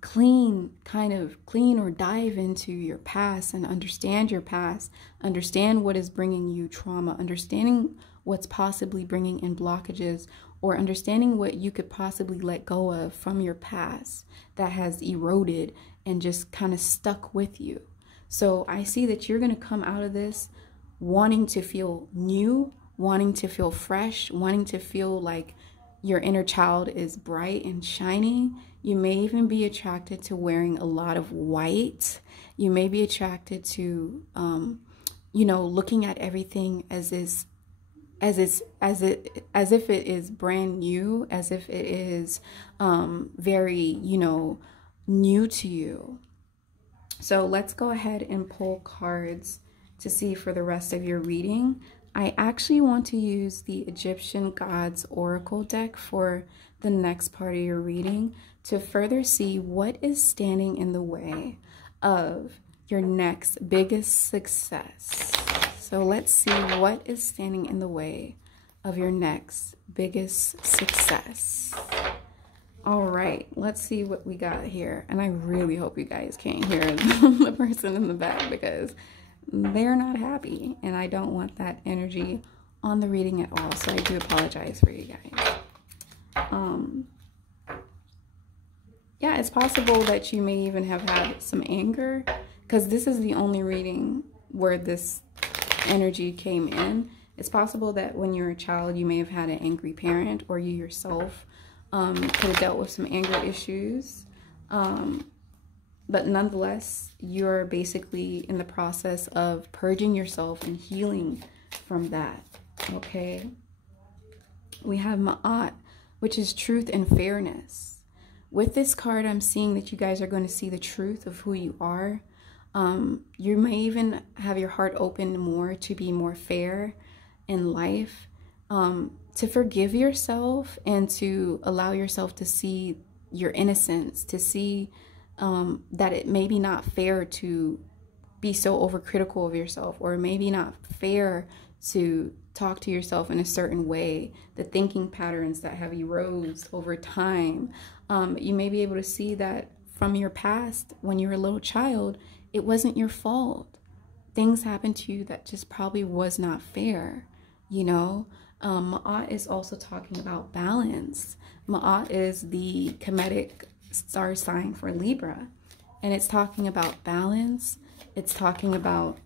clean or dive into your past and understand your past, understand what is bringing you trauma, understanding what's possibly bringing in blockages, or understanding what you could possibly let go of from your past that has eroded and just kind of stuck with you. So I see that you're going to come out of this wanting to feel new, wanting to feel fresh, wanting to feel like your inner child is bright and shining. You may even be attracted to wearing a lot of white. You may be attracted to, looking at everything as if it is brand new, as if it is very, new to you. So let's go ahead and pull cards to see for the rest of your reading. I actually want to use the Egyptian Gods Oracle deck for the next part of your reading to further see what is standing in the way of your next biggest success. So let's see what is standing in the way of your next biggest success. All right, let's see what we got here. And I really hope you guys can't hear the person in the back, because they're not happy, and I don't want that energy on the reading at all. So I do apologize for you guys. Yeah, it's possible that you may even have had some anger, because this is the only reading where this energy came in. It's possible that when you're a child, you may have had an angry parent, or you yourself could have dealt with some anger issues. But nonetheless, you're basically in the process of purging yourself and healing from that, okay? We have Ma'at, which is truth and fairness. With this card, I'm seeing that you guys are going to see the truth of who you are. You may even have your heart open more to be more fair in life, to forgive yourself and to allow yourself to see your innocence, to see that it may be not fair to be so overcritical of yourself, or maybe not fair to talk to yourself in a certain way, the thinking patterns that have eroded over time. You may be able to see that from your past, when you were a little child, it wasn't your fault. Things happened to you that just probably was not fair, Ma'at is also talking about balance. Ma'at is the Kemetic star sign for Libra, and it's talking about balance. It's talking about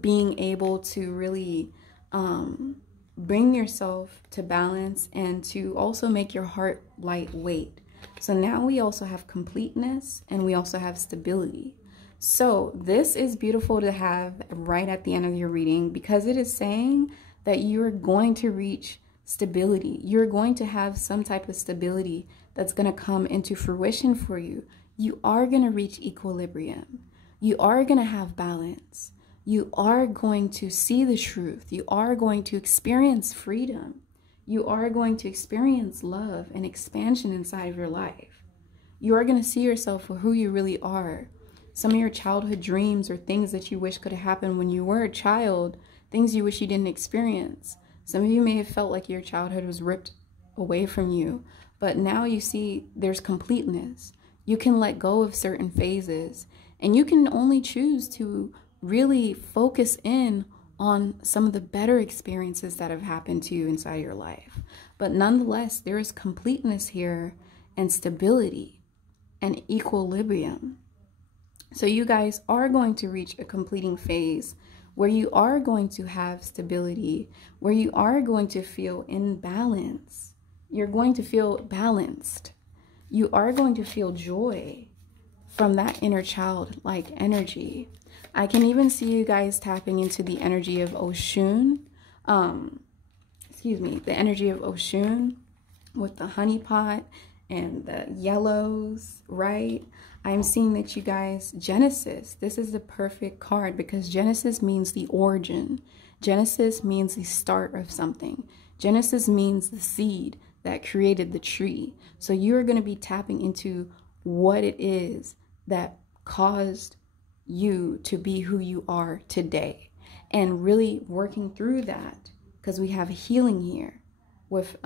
being able to really bring yourself to balance, and to also make your heart lightweight. So now we also have completeness, and we also have stability. So this is beautiful to have right at the end of your reading, because it is saying that you're going to reach stability. You're going to have some type of stability that's going to come into fruition for you. You are going to reach equilibrium. You are going to have balance. You are going to see the truth. You are going to experience freedom. You are going to experience love and expansion inside of your life. You are going to see yourself for who you really are. some of your childhood dreams or things that you wish could have happened when you were a child, things you wish you didn't experience. Some of you may have felt like your childhood was ripped away from you, but now you see there's completeness. You can let go of certain phases, and you can only choose to really focus in on some of the better experiences that have happened to you inside your life. But nonetheless, there is completeness here and stability and equilibrium. So you guys are going to reach a completing phase where you are going to have stability, where you are going to feel in balance. You're going to feel balanced. You are going to feel joy from that inner child-like energy. I can even see you guys tapping into the energy of Oshun. The energy of Oshun with the honey pot and the yellows, right? I'm seeing that you guys, Genesis, this is the perfect card because Genesis means the origin. Genesis means the start of something. Genesis means the seed that created the tree. So you're going to be tapping into what it is that caused you to be who you are today and really working through that, because we have healing here with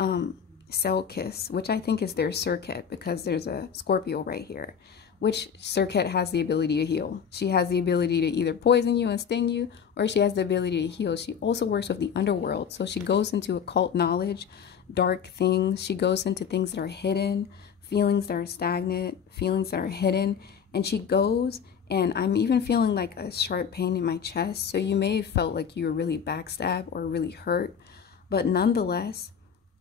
Selkis, which I think is their circuit because there's a Scorpio right here, which circuit has the ability to heal. She has the ability to either poison you and sting you, or she has the ability to heal. She also works with the underworld. So she goes into occult knowledge, dark things. She goes into things that are hidden, feelings that are stagnant, feelings that are hidden. And she goes, and I'm even feeling like a sharp pain in my chest. So you may have felt like you were really backstabbed or really hurt. But nonetheless,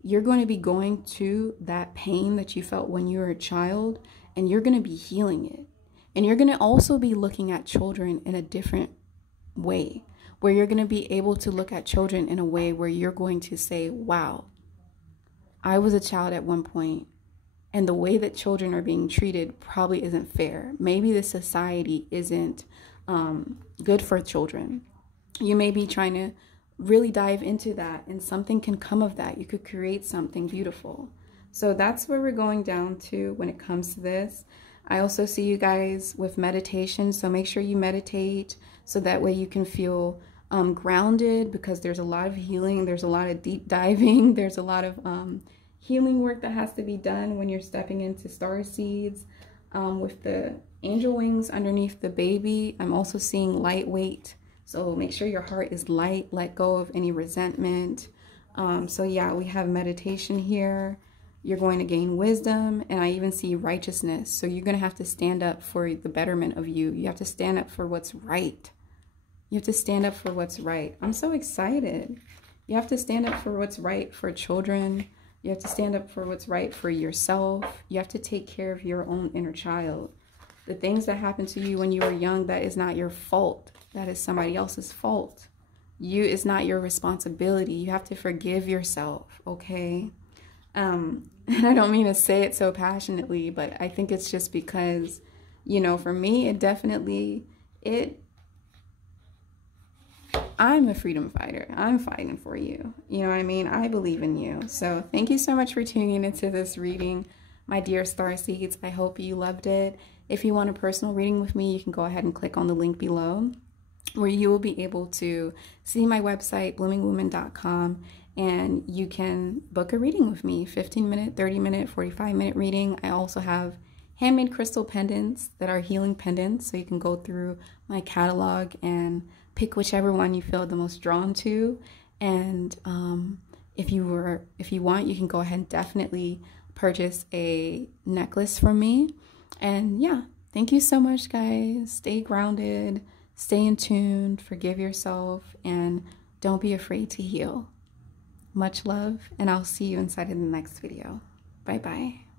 you're going to be going to that pain that you felt when you were a child, and you're going to be healing it. And you're going to also be looking at children in a different way, where you're going to be able to look at children in a way where you're going to say, wow, I was a child at one point, and the way that children are being treated probably isn't fair. Maybe the society isn't good for children. You may be trying to really dive into that, and something can come of that. You could create something beautiful. So that's where we're going down to when it comes to this. I also see you guys with meditation. So make sure you meditate so that way you can feel grounded, because there's a lot of healing. There's a lot of deep diving. There's a lot of healing work that has to be done when you're stepping into star seeds. With the angel wings underneath the baby, I'm also seeing lightweight. So make sure your heart is light. Let go of any resentment. So yeah, we have meditation here. You're going to gain wisdom, and I even see righteousness. So you're going to have to stand up for the betterment of you. You have to stand up for what's right. You have to stand up for what's right. I'm so excited. You have to stand up for what's right for children. You have to stand up for what's right for yourself. You have to take care of your own inner child. The things that happened to you when you were young, that is not your fault. That is somebody else's fault. It's not your responsibility. You have to forgive yourself, okay? And I don't mean to say it so passionately, but I think it's just because, you know, for me, I'm a freedom fighter. I'm fighting for you. You know what I mean? I believe in you. So thank you so much for tuning into this reading, my dear starseeds. I hope you loved it. If you want a personal reading with me, you can go ahead and click on the link below, where you will be able to see my website, bloomingwoman.com, and you can book a reading with me, 15-minute, 30-minute, 45-minute reading. I also have handmade crystal pendants that are healing pendants, so you can go through my catalog and pick whichever one you feel the most drawn to. And if you want, you can go ahead and definitely purchase a necklace from me. And yeah, thank you so much, guys. Stay grounded, stay in tune, forgive yourself, and don't be afraid to heal. Much love, and I'll see you inside of the next video. Bye-bye.